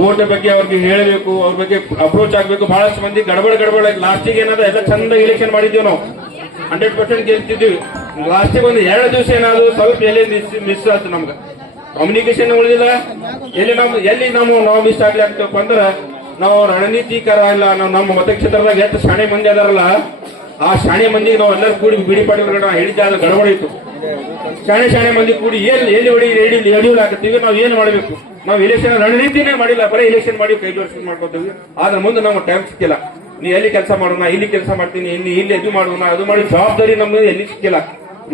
ಓಟ್ ಬಗ್ಗೆ ಅವ್ರಿಗೆ ಹೇಳಬೇಕು, ಅವ್ರ ಬಗ್ಗೆ ಅಪ್ರೋಚ್ ಆಗ್ಬೇಕು. ಬಹಳಷ್ಟು ಮಂದಿ ಗಡಬಡ ಲಾಸ್ಟಿಗೆ ಏನದ ಎಲ್ಲ ಚಂದ ಇಲೆಕ್ಷನ್ ಮಾಡಿದ್ದೀವಿ ನಾವು, 100% ಗೆಲ್ತಿದ್ದೀವಿ. ಲಾಸ್ಟಿಗೆ ಒಂದು 2 ದಿವಸ ಏನಾದ್ರು ಸ್ವಲ್ಪ ಎಲ್ಲಿ ಮಿಸ್ ಆಯ್ತು, ನಮ್ಗೆ ಕಮ್ಯುನಿಕೇಶನ್ ಉಳಿದಿಲ್ಲ. ಎಲ್ಲಿ ನಾವು ಮಿಸ್ ಆಗ್ಲಿ ಆಗ್ತಪ್ಪ ಅಂದ್ರೆ ನಾವು ರಣನೀತಿಕರ ಇಲ್ಲ. ನಾವು ನಮ್ಮ ಮತಕ್ಷೇತ್ರದಾಗ ಎಷ್ಟು ಶಾಣೆ ಮಂದಿ ಅದಾರಲ್ಲ, ಆ ಶಾಣೆ ಮಂದಿಗೆ ನಾವು ಎಲ್ಲರೂ ಕೂಡಿ ಬಿ ಡಿ ಪಾಟೀಲ್ ಹೇಳಿದ್ದೆ, ಅದು ಗಡಬಡ ಇತ್ತು. ಶಾಣೆ ಮಂದಿ ಕೂಡಿ ಎಲ್ಲಿ ಎಡಿಯೂಲ್ ಹಾಕತ್ತೀವಿ, ನಾವು ಏನ್ ಮಾಡ್ಬೇಕು. ನಾವು ಇಲೆಕ್ಷನ್ ರಣನೀತಿನೇ ಮಾಡಿಲ್ಲ, ಬರೀ ಇಲೆಕ್ಷನ್ ಮಾಡಿ ಕೈ ಜೋಡಿಸಿ ಮಾಡ್ಕೊತೀವಿ. ಆದ್ರೆ ಮುಂದೆ ನಮ್ಗೆ ಟೈಮ್ ಸಿಕ್ಕಿಲ್ಲ. ನೀ ಎಲ್ಲಿ ಕೆಲಸ ಮಾಡೋಣ, ಇಲ್ಲಿ ಕೆಲಸ ಮಾಡ್ತೀನಿ, ಇಲ್ಲಿ ಇದು ಮಾಡೋಣ, ಅದು ಮಾಡಿ ಜವಾಬ್ದಾರಿ ನಮ್ಗೆ ಎಲ್ಲಿ ಸಿಕ್ಕಿಲ್ಲ.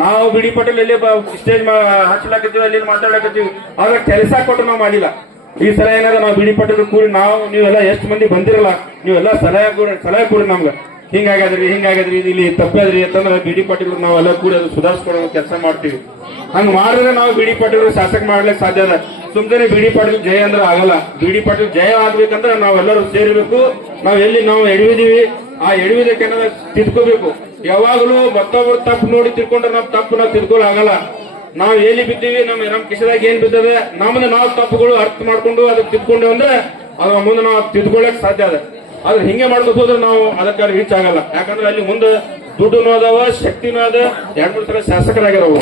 ನಾವು ಬಿ ಡಿ ಪಾಟೀಲ್ ಎಲ್ಲಿ ಸ್ಟೇಜ್ ಹಚ್ಚಲಾಕತ್ತೀವಿ, ಅಲ್ಲಿ ಮಾತಾಡಕತ್ತೀವಿ, ಆದ್ರೆ ಕೆಲಸ ಕೊಟ್ಟು ನಾವು ಮಾಡಿಲ್ಲ. ಈ ಸಲ ಏನಾದ ನಾವು ಬಿ ಡಿ ಪಾಟೀಲ್ ಕೂಡಿ ನೀವೆಲ್ಲ ಎಷ್ಟು ಮಂದಿ ಬಂದಿರಲ್ಲ, ನೀವೆಲ್ಲ ಸಲಹೆ ಕೂಡಿ ನಮ್ಗೆ ಹಿಂಗಾಗ್ಯದ್ರಿ ಇಲ್ಲಿ ತಪ್ಪಾದ್ರಿ ಅಂತಂದ್ರೆ ಬಿ ಡಿ ಪಾಟೀಲ್ ನಾವೆಲ್ಲ ಕೂಡ ಅದು ಸುಧಾರಿಸ್ಕೊಳ್ಳೋ ಕೆಲಸ ಮಾಡ್ತೀವಿ. ಹಂಗ ಮಾಡಿದ್ರೆ ನಾವು ಬಿ ಡಿ ಪಾಟೀಲ್ ಶಾಸಕ ಮಾಡ್ಲಿಕ್ಕೆ ಸಾಧ್ಯ ಅದ. ಸುಮ್ಮನೆ ಬಿ ಡಿ ಪಾಟೀಲ್ ಜಯ ಅಂದ್ರೆ ಆಗಲ್ಲ. ಬಿ ಡಿ ಪಾಟೀಲ್ ಜಯ ಆಗ್ಬೇಕಂದ್ರೆ ನಾವೆಲ್ಲರೂ ಸೇರ್ಬೇಕು. ನಾವು ಎಡವಿದೀವಿ, ಆ ಎಡವಿದಕ್ಕೆ ತಿದ್ಕೋಬೇಕು. ಯಾವಾಗಲೂ ಮತ್ತೊಬ್ಬರು ತಪ್ಪು ನೋಡಿ ತಿಳ್ಕೊಂಡ್ರೆ ನಾವು ತಿಳ್ಕೊಳ್ಳಾಗಲ್ಲ. ನಾವು ಎಲ್ಲಿ ಬಿದ್ದೀವಿ, ನಮ್ಮ ಕಿಶದಾಗ ಏನ್ ಬಿದ್ದದೆ, ನಮ್ಮನ್ನ ನಾವು ತಪ್ಪುಗಳು ಅರ್ಥ ಮಾಡ್ಕೊಂಡು ಅದಕ್ಕೆ ತಿದ್ಕೊಂಡು ಅಂದ್ರೆ ಅದ್ರ ಮುಂದೆ ನಾವು ತಿದ್ಕೊಳ್ಳಕ್ ಸಾಧ್ಯ ಅದ. ಆದ್ರೆ ಹಿಂಗೆ ಮಾಡ್ಕೊಂಡು ಹೋದ್ರೆ ನಾವು ಅದಕ್ಕೆ ರೀಚ್ ಆಗಲ್ಲ. ಯಾಕಂದ್ರೆ ಅಲ್ಲಿ ಮುಂದೆ ದುಡ್ಡುನೂ ಅದಾವ, ಶಕ್ತಿನೂ ಅದ. 2-3 ಸಲ ಶಾಸಕರಾಗಿರೋವು.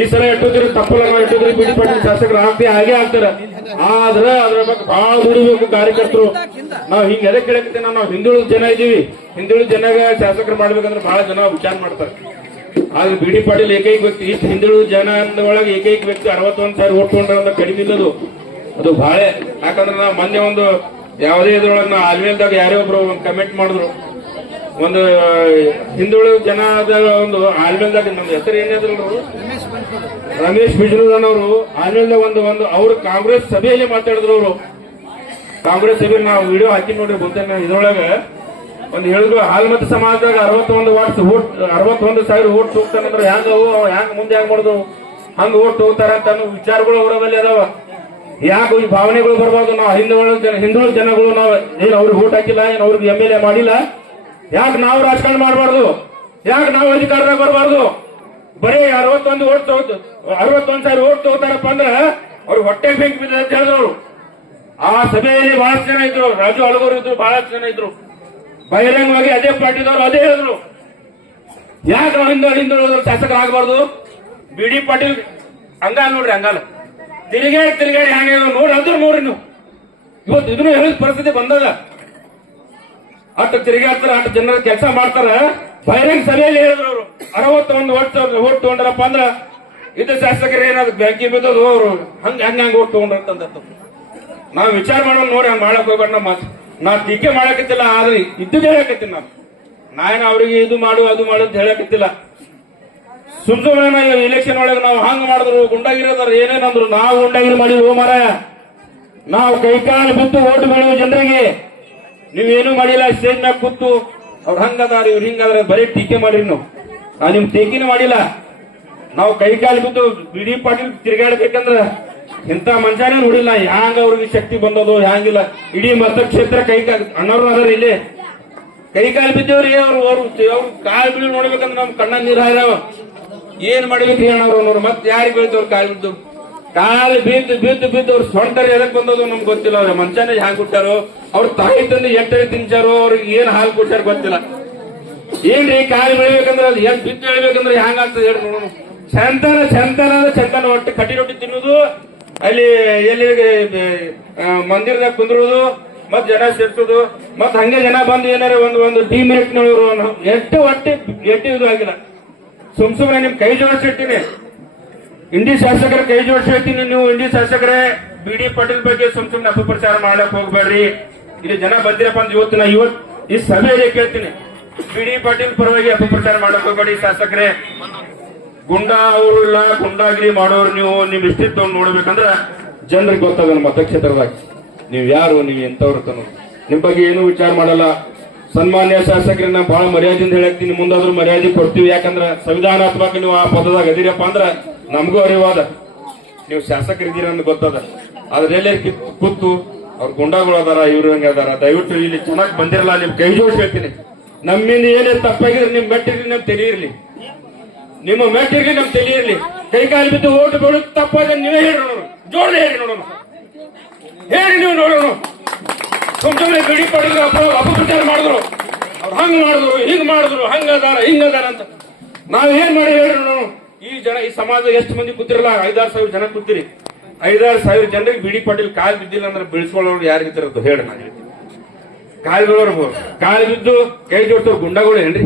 ಈ ಸಲ ಎಟ್ಟಿದ್ರಿ ತಪ್ಪಲ್ಲ, ನಾವು ಎಟ್ಟಿದ್ರಿ ಬಿ ಡಿ ಪಾಟೀಲ್ ಶಾಸಕರು ಹಾಗೆ ಆಗ್ತಾರೆ. ಆದ್ರೆ ಅದ್ರ ಬಗ್ಗೆ ಬಹಳ ದುಡಿಬೇಕು ಕಾರ್ಯಕರ್ತರು. ನಾವು ಹಿಂಗೆ ಎದಕ್ಕೆ ಕೇಳಕತ್ತೀವಿ, ನಾವು ಹಿಂದುಳಿದ ಜನ ಇದೀವಿ. ಹಿಂದುಳಿದ ಜನಾಗ ಶಾಸಕರು ಮಾಡ್ಬೇಕಂದ್ರೆ ಬಹಳ ಜನ ವಿಚಾರ ಮಾಡ್ತಾರೆ. ಆದ್ರೆ ಬಿ ಡಿ ಪಾಟೀಲ್ ಏಕೈಕ ವ್ಯಕ್ತಿ, ಇಷ್ಟು ಹಿಂದುಳಿದ ಜನ ಒಳಗೆ ಏಕೈಕ ವ್ಯಕ್ತಿ 61,000 ಓಟ್ ತಗೊಂಡ್ರೆ ಕಡಿಮೆ ಇಲ್ಲದು, ಅದು ಬಹಳ. ಯಾಕಂದ್ರೆ ನಾವು ಮೊನ್ನೆ ಒಂದು ಯಾವುದೇ ಇದ್ರೊಳಗೆ ಆಲ್ಮೇಲ್ದಾಗ ಯಾರೇ ಒಬ್ರು ಒಂದು ಕಮೆಂಟ್ ಮಾಡಿದ್ರು, ಒಂದು ಹಿಂದುಳಿದ ಜನದ ಒಂದು ಆಲ್ಮೇಲ್ದಾಗ ನಮ್ದು ಹೆಸರು ಏನಾದ್ರು ರಮೇಶ್ ಬಿಜ್ರೂರನ್ ಅವರು ಆಲ್ಮೇಲ್ದಾಗ ಒಂದು ಅವರು ಕಾಂಗ್ರೆಸ್ ಸಭೆಯಲ್ಲಿ ಮಾತಾಡಿದ್ರು. ಅವರು ಕಾಂಗ್ರೆಸ್ ಸಭೆಯಲ್ಲಿ ನಾವು ವಿಡಿಯೋ ಹಾಕಿ ನೋಡಿ ಗೊತ್ತೇನೆ. ಇದ್ರೊಳಗೆ ಒಂದು ಹೇಳಿದ್ರು, ಹಾಲ್ಮತ ಸಮಾಜದಾಗ 61,000 ಓಟ್ ಹೋಗ್ತಾನಂದ್ರೆ ಹ್ಯಾಂಗ ಮುಂದೆ ಹೆಂಗ್ ಮಾಡಿದ್ರು ಹಂಗ ಓಟ್ ಹೋಗ್ತಾರ ಅಂತ ಅನ್ನೋ ವಿಚಾರಗಳು ಅವರಲ್ಲಿ ಅದಾವ. ಯಾಕೆ ಈ ಭಾವನೆಗಳು ಬರಬಾರ್ದು. ನಾವು ಹಿಂದುಳಿದ ಜನಗಳು ನಾವು ಏನು ಅವ್ರಿಗೆ ಓಟ್ ಹಾಕಿಲ್ಲ, ಏನು ಅವ್ರಿಗೆ MLA ಮಾಡಿಲ್ಲ, ಯಾಕೆ ನಾವು ರಾಜಕಾರಣ ಮಾಡಬಾರ್ದು, ಯಾಕೆ ನಾವು ಅಧಿಕಾರದಾಗ ಬರಬಾರ್ದು. ಬರೀ 61,000 ಓಟ್ ತಗೋತಾರಪ್ಪ ಅಂದ್ರೆ ಅವ್ರಿಗೆ ಹೊಟ್ಟೆ ಬೆಂಕಿ ಬಿದ್ದ ಅಂತ ಹೇಳಿದ್ರು. ಆ ಸಭೆಯಲ್ಲಿ ಬಹಳಷ್ಟು ಜನ ಇದ್ರು, ರಾಜು ಅಳಗೋರು ಇದ್ರು, ಬಹಳಷ್ಟು ಜನ ಇದ್ರು. ಬಹಿರಂಗವಾಗಿ ಅದೇ ಪಾರ್ಟಿದವರು ಅದೇ ಹೇಳಿದ್ರು, ಯಾಕೆ ನಾವು ಹಿಂದುಳಿದ ಶಾಸಕರಾಗಬಾರ್ದು. ಬಿ ಡಿ ಪಾಟೀಲ್ ಹಂಗಾಲ ನೋಡ್ರಿ, ಹಂಗಾಲ ತಿರುಗಾಡಿ ಹ್ಯಾಂಗ ನೋಡ್ರಿ ನೀವು. ಇವತ್ತು ಇದನ್ನು ಹೇಳಿದ ಪರಿಸ್ಥಿತಿ ಬಂದದ. ಅಷ್ಟು ತಿರುಗಾಡ್ತಾರ, ಅಷ್ಟು ಜನರ ಕೆಲಸ ಮಾಡ್ತಾರ. ಬಹಿರಂಗ ಸಭೆಯಲ್ಲಿ ಹೇಳಿದ್ರು ಅವರು 61 ಓಟ್ ತಗೊಂಡ್ರಪ್ಪ ಅಂದ್ರ ಇದು ಶಾಸಕರು ಏನಾದ್ರು ಬ್ಯಾಂಕಿ ಬಿದ್ದದು ಅವರು ಹಂಗ ಓಟ್ ತಗೊಂಡ್ರಂತ. ನಾವು ವಿಚಾರ ಮಾಡೋಣ ನೋಡಿ, ಹಂಗ ಮಾಡಕ್ ಹೋಗ್ಬೇಡ. ನಾ ಟೀಕೆ ಮಾಡಕತ್ತಿಲ್ಲ, ಆದ್ರೆ ಇದ್ದುದು ಹೇಳಕತ್ತೀನಿ. ನಾನು ಅವ್ರಿಗೆ ಇದು ಮಾಡು ಅದು ಮಾಡು ಅಂತ ಹೇಳಕತ್ತಿಲ್ಲ. ಸುಮ್ಮನೆ ಇಲೆಕ್ಷನ್ ಒಳಗೆ ನಾವು ಹಂಗ ಮಾಡಿದ್ರು, ಗುಂಡಾಗಿರೋದಾರ ಏನೇನಂದ್ರು, ನಾವು ಗುಂಡಾಗಿರಿ ಮಾಡಿದ್ವು ಮಾರಾಯ. ನಾವು ಕೈಕಾಲು ಬಿದ್ದು ಓಟ್ ಬೀಳುವ ಜನರಿಗೆ ನೀವೇನು ಮಾಡಿಲ್ಲ. ಸ್ಟೇಜ್ ಮ್ಯಾಗ ಕೂತು ಅವ್ರು ಹಂಗದಾರ ಇವ್ರು ಹಿಂಗಾದ್ರೆ ಬರೀ ಟೀಕೆ ಮಾಡಿರಿ. ನಾವು ನಿಮ್ ಟೀಕೆನೂ ಮಾಡಿಲ್ಲ. ನಾವು ಕೈಕಾಲು ಬಿದ್ದು ಬಿ ಡಿ ಪಾಟೀಲ್ ತಿರುಗಾಡ್ಬೇಕಂದ್ರ ಇಂಥ ಮನುಷ್ಯನೇ ನೋಡಿಲ್ಲ. ಹ್ಯಾಂಗ ಅವ್ರಿಗೆ ಶಕ್ತಿ ಬಂದದು ಹ್ಯಾಂಗಿಲ್ಲ. ಇಡೀ ಮತಕ್ಷೇತ್ರ ಕೈಕಾಲು ಅಣ್ಣವ್ರು ಅದಾರ ಇಲ್ಲಿ, ಕೈಕಾಲು ಬಿದ್ದೇವ್ರಿ. ಅವ್ರು ಕಾಲು ಬೀಳಿ ನೋಡ್ಬೇಕಂದ್ರೆ ನಮ್ ಕಣ್ಣ ನೀರು ಹಾರ್ಯಾವ. ಏನ್ ಮಾಡ್ಬೇಕು ಅಣ್ಣವ್ರು ನೋಡಿ, ಮತ್ತೆ ಯಾರಿಗೆ ಬೀಳ್ತವ್ರು ಕಾಲು ಬಿದ್ದು. ಕಾಲು ಬಿದ್ದು ಬಿದ್ದು ಬಿದ್ದು ಅವ್ರು ಸೊಂಟರು ಎದಕ್ ಬಂದದು ನಮ್ಗೆ ಗೊತ್ತಿಲ್ಲ. ಅವ್ರ ಮನುಷ್ಯನೇ ಹ್ಯಾಂಗ್ ಕೊಟ್ಟಾರೋ, ಅವ್ರ ತಾಯಿ ತಂದು ಎಂಟನೇ ತಿಂಚಾರೋ, ಅವ್ರಿಗೆ ಏನ್ ಹಾಲು ಕೊಟ್ಟಾರ ಗೊತ್ತಿಲ್ಲ. ಏನ್ರಿ ಕಾಲು ಬೆಳಿಬೇಕಂದ್ರೆ ಅದು ಏನ್ ಬಿದ್ದು ಬೆಳಿಬೇಕಂದ್ರೆ ಹ್ಯಾಂಗ ಆಗ್ತದೆ ಹೇಳಿ ನೋಡೋಣ. ಚಂತನ ಒಟ್ಟು ಕಟ್ಟಿ ರೊಟ್ಟಿ ತಿನ್ನುವುದು, ಅಲ್ಲಿ ಎಲ್ಲಿ ಮಂದಿರದಾಗ ಕುಂದ್ರುವುದು, ಮತ್ ಜನ ಸೇರ್ಸೋದು, ಮತ್ ಹಂಗೆ ಜನ ಬಂದು ಏನಾರ ಒಂದು ಟೀ ಮಿನಿಟ್ ಎಟ್ಟು ಇದು ಆಗಿಲ್ಲ. ಸುಮ್ನೆ ನಿಮ್ ಕೈ ಜೋಡಿಸಿರ್ತೀನಿ, ಇಂಡಿ ಶಾಸಕರ ಕೈ ಜೋಡಿಸಿರ್ತೀನಿ. ನೀವು ಇಂಡಿ ಶಾಸಕರೇ ಬಿ.ಡಿ. ಪಾಟೀಲ್ ಬಗ್ಗೆ ಸುಮ್ನೆ ಅಪಪ್ರಚಾರ ಮಾಡಕ್ ಹೋಗ್ಬೇಡ್ರಿ. ಇಲ್ಲಿ ಜನ ಬಂದಿರಪ್ಪ ಅಂತ ಇವತ್ತು ಈ ಸಭೆಯಲ್ಲಿ ಕೇಳ್ತೀನಿ, ಬಿ.ಡಿ. ಪಾಟೀಲ್ ಪರವಾಗಿ ಅಪಪ್ರಚಾರ ಮಾಡಕ್ ಹೋಗ್ಬೇಡಿ. ಶಾಸಕರೇ ಗುಂಡಾ ಅವರು ಇಲ್ಲ, ಗುಂಡಾಗಿರಿ ಮಾಡೋರು ನೀವು. ನಿಮ್ ಇಷ್ಟಿತ್ತು ನೋಡ್ಬೇಕಂದ್ರ ಜನರಿಗೆ ಗೊತ್ತಾಗ ಮತಕ್ಷೇತ್ರದಾಗ ನೀವ್ ಯಾರು, ನೀವ್ ಎಂತವ್ರು ತನೋ ನಿಮ್ ಬಗ್ಗೆ ಏನು ವಿಚಾರ ಮಾಡಲ್ಲ. ಸನ್ಮಾನ್ಯ ಶಾಸಕರನ್ನ ಬಹಳ ಮರ್ಯಾದೆಯಿಂದ ಹೇಳಕ್ತೀನಿ, ಮುಂದಾದ್ರೂ ಮರ್ಯಾದೆ ಕೊಡ್ತೀವಿ. ಯಾಕಂದ್ರ ಸಂವಿಧಾನಾತ್ಮಕ ನೀವು ಆ ಪದದಾಗ ಅದಿರಪ್ಪ ಅಂದ್ರ ನಮಗೂ ಅರಿವಾದ ನೀವು ಶಾಸಕರಿದ್ದೀರ ಅಂತ ಗೊತ್ತದ. ಆದ್ರೆ ಎಲ್ಲೇ ಕೂತು ಅವ್ರ ಗುಂಡಾಗಳು ಅದಾರ, ಇವ್ರು ಹಂಗ ಅದಾರ. ದಯವಿಟ್ಟು ಇಲ್ಲಿ ಚೆನ್ನಾಗಿ ಬಂದಿರಲ್ಲ, ನಿಮ್ ಕೈ ಜೋಡಿಸಿ ಹೇಳ್ತೀನಿ. ನಮ್ಮಿಂದ ಏನೇ ತಪ್ಪಾಗಿದ್ರೆ ನಿಮ್ ಮೆಟ್ಟಿರ್ಲಿ ನಮ್ ತಲೆ ಇರ್ಲಿ, ನಿಮ್ಮ ಮೆಟ್ಟಿರ್ಲಿ ನಮ್ ತಲೆ ಇರ್ಲಿ. ಕೈ ಕಾಲು ಬಿದ್ದು ಓಟು ಬೇಡ ತಪ್ಪಾಗ ನೀವೇ ಹೇಳಿ ನೋಡೋಣ, ಜೋಡ್ಲಿ ಹೇಳಿ ನೋಡೋಣ, ಹೇಳಿ ನೀವು ನೋಡೋಣ. ಸುಮ್ಮನೆ ಬಿಡಿ ಪಡೆದ್ರು ಅಪಪ್ರಚಾರ ಮಾಡಿದ್ರು, ಅವ್ರು ಹಂಗ್ ಮಾಡಿದ್ರು, ಹಿಂಗ್ ಮಾಡಿದ್ರು, ಹಂಗದಾರ ಹಿಂಗದಾರ ಅಂತ ನಾವ್ ಏನ್ ಮಾಡಿ ಹೇಳಿ ನೋಡೋಣ. ಈ ಸಮಾಜ ಎಷ್ಟು ಮಂದಿ ಕೂತಿರಲ್ಲ, 5,000 ಜನ ಕೂತಿರಿ. 5,000 ಜನರಿಗೆ ಬಿ.ಡಿ. ಪಾಟೀಲ್ ಕಾಲ್ ಬಿದ್ದಿಲ್ಲ ಅಂದ್ರೆ ಬೆಳೆಸ್ಕೊಳ್ಳೋರು ಯಾರಿಗಿತ್ತಿರದು ಹೇಳಿ. ನಾನು ಹೇಳ್ತೀನಿ, ಕಾಲ್ ಬಿದ್ದು ಕೈ ಜೋಡ್ಸೋರು ಗುಂಡಗಳು ಏನ್ರಿ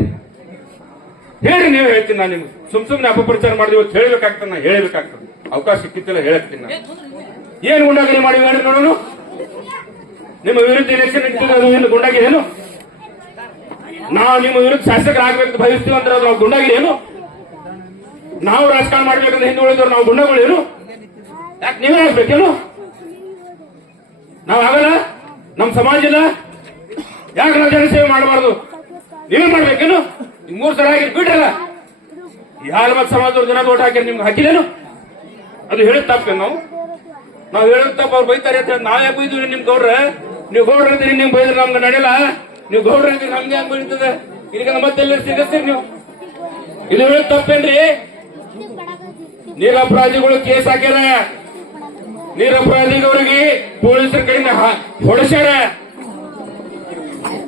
ಹೇಳ್ರಿ, ನೀವು ಹೇಳ್ತೀನಿ. ನಾನು ನಿಮ್ಗೆ ಸುಮ್ನೆ ಅಪಪ್ರಚಾರ ಮಾಡಿದ್ವಿ ಇವತ್ತು ಹೇಳ್ಬೇಕಾಗ್ತದೆ, ನಾ ಹೇಳಬೇಕಾಗ್ತದೆ. ಅವಕಾಶ ಸಿಕ್ಕಿತ್ತಿಲ್ಲ ಹೇಳ್ತೀನಿ. ನಾನು ಏನ್ ಗುಂಡಾಗಿರಿ ಮಾಡಿ ಹೇಳಿ ನೋಡೋಣ. ನಿಮ್ಮ ವಿರುದ್ಧ ಎಲೆಕ್ಷನ್ ಇರ್ತದೆ, ಗುಂಡಾಗಿರಿ ಏನು? ನಾವು ನಿಮ್ಮ ವಿರುದ್ಧ ಶಾಸಕರಾಗಬೇಕು ಬಯಸ್ತೀವಿ ಅಂದ್ರೆ ಅದು ನಾವು ಗುಂಡಾಗಿರಿ ಏನು? ನಾವು ರಾಜಕಾರಣ ಮಾಡ್ಬೇಕಂದ್ರೆ ಹಿಂದೆ ಉಳಿದವ್ರು ನಾವು ಗುಂಡಗಳು ಏನು? ಯಾಕೆ ನೀವೇ ಆಗ್ಬೇಕೇನು? ನಾವ್ ಆಗಲ್ಲ, ನಮ್ ಸಮಾಜ ಇಲ್ಲ, ಯಾಕೆ ನಾವು ಜನಸೇವೆ ಮಾಡಬಾರ್ದು? ನೀವೇ ಮಾಡ್ಬೇಕೇನು? 3 ಸಲ ಆಗಿ ಬಿಡ್ರಲ್ಲ, ಯಾರ ಮತ್ ಸಮಾಜದವ್ರ ಜನ ಓಟ್ ಹಾಕಿ ನಿಮ್ಗೆ ಹಾಕಿಲ್ಲೇನು? ಅದು ಹೇಳಿದ್ ತಪ್ಪೇನು? ನಾವು ಹೇಳಿದ್ ತಪ್ಪ, ಅವ್ರು ಬೈತಾರೆ ಅಂತ ನಾವೇ ಬೈದ್ವಿ. ನಿಮ್ ಗೌಡ್ರ, ನೀವು ಗೌಡ್ರ ಅಂತೀರಿ, ನಿಮ್ ಬೈದ್ರೆ ನಮ್ಗೆ ನಡೆಯಲ್ಲ. ನೀವು ಗೌಡ್ರ ಅಂತೀರಿ, ನಮ್ಗೆ ಹಂಗ್ ಬೀಳ್ತದೆ. ಈಗ ಮತ್ತೆಲ್ಲ ಸಿಗಸ್ತೀರಿ ನೀವು? ಇದು ಹೇಳಿದ್ ತಪ್ಪೇನ್ರಿ? ನಿರಪರಾಧಿಗಳು ಕೇಸ್ ಹಾಕ್ಯಾರ, ನಿರಪರಾಧಿಗಳಿಗೆ ಪೊಲೀಸರ ಕಡೆಯಿಂದ ಹೊಡೆಸ್ಯಾರ.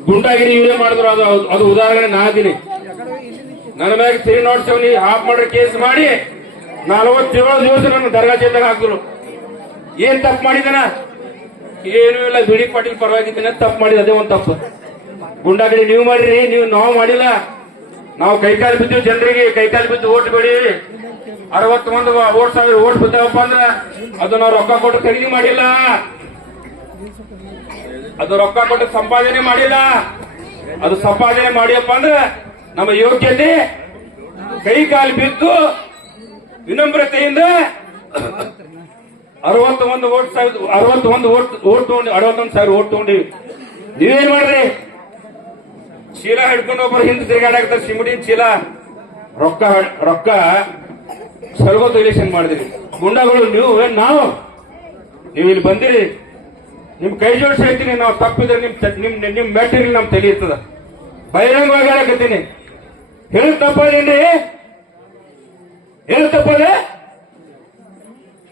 ಗುಂಡಾಗಿರಿ ಇವರೇ ಮಾಡಿದ್ರು. ಅದು ಉದಾಹರಣೆ ನಾ ಅದೀನಿ. ನನ್ನ ಮ್ಯಾಗ 307 ಹಾಫ್ ಮರ್ಡರ್ ಕೇಸ್ ಮಾಡಿ 47 ದಿವಸ ನನ್ನ ದರ್ಗಾ ಜೈಲಾಗ ಹಾಕಿದ್ರು. ಏನ್ ತಪ್ಪು ಮಾಡಿದನ? ಏನೂ ಇಲ್ಲ, ಬಿ.ಡಿ. ಪಾಟೀಲ್ ಪರವಾಗಿದ್ದೇನೆ, ತಪ್ಪು ಮಾಡಿದ ಅದೇ ಒಂದ್ ತಪ್ಪು. ಗುಂಡಾಗಿರಿ ನೀವು ಮಾಡಿರಿ, ನಾವು ಮಾಡಿಲ್ಲ. ನಾವು ಕೈಕಾಲು ಬಿದ್ದು ಜನರಿಗೆ ಕೈಕಾಲು ಬಿದ್ದು ಓಟ್ ಬೇಡಿ. 61,000 ಓಟ್ ಬಿದ್ದಾವಪ್ಪ ಅಂದ್ರ ಅದು ನಾವು ರೊಕ್ಕ ಕೊಟ್ಟು ಖರೀದಿ ಮಾಡಿಲ್ಲ, ಅದು ರೊಕ್ಕ ಕೊಟ್ಟು ಸಂಪಾದನೆ ಮಾಡಿಲ್ಲ. ಅದು ಸಂಪಾದನೆ ಮಾಡಿಯಪ್ಪ ಅಂದ್ರ ನಮ್ಮ ಯೋಗ್ಯತೆ ಕೈ ಕಾಲು ಬಿದ್ದು ವಿನಮ್ರತೆಯಿಂದ 61,000 ಓಟ್ ತಗೊಂಡಿವಿ. ನೀವೇನ್ ಮಾಡ್ರಿ? ಚೀಲ ಹಿಡ್ಕೊಂಡು ಒಬ್ಬರು ಹಿಂದೆ ತಿರುಗಾಡಾಕ್ತಾರೆ, ಸಿಮುಡಿನ ಚೀಲ. ರೊಕ್ಕ ಸರ್ವತ್ತು ಎಲೆಕ್ಷನ್ ಮಾಡಿದಿರಿ. ಗುಂಡಾಗಳು ನೀವು ನಾವು ಇಲ್ಲಿ ಬಂದಿರಿ, ನಿಮ್ ಕೈ ಜೋಡಿಸಿ ಹೇಳ್ತೀನಿ. ನಾವು ತಪ್ಪಿದ್ರೆ ನಿಮ್ ಮೆಟೀರಿಯಲ್ ನಮ್ ತಲೆ ಇರ್ತದ. ಬಹಿರಂಗವಾಗಿ ಹೇಳಕತ್ತೀನಿ, ಹೇಳಿ ತಪ್ಪದೇನ್ರಿ? ಹೇಳಿ ತಪ್ಪದೆ.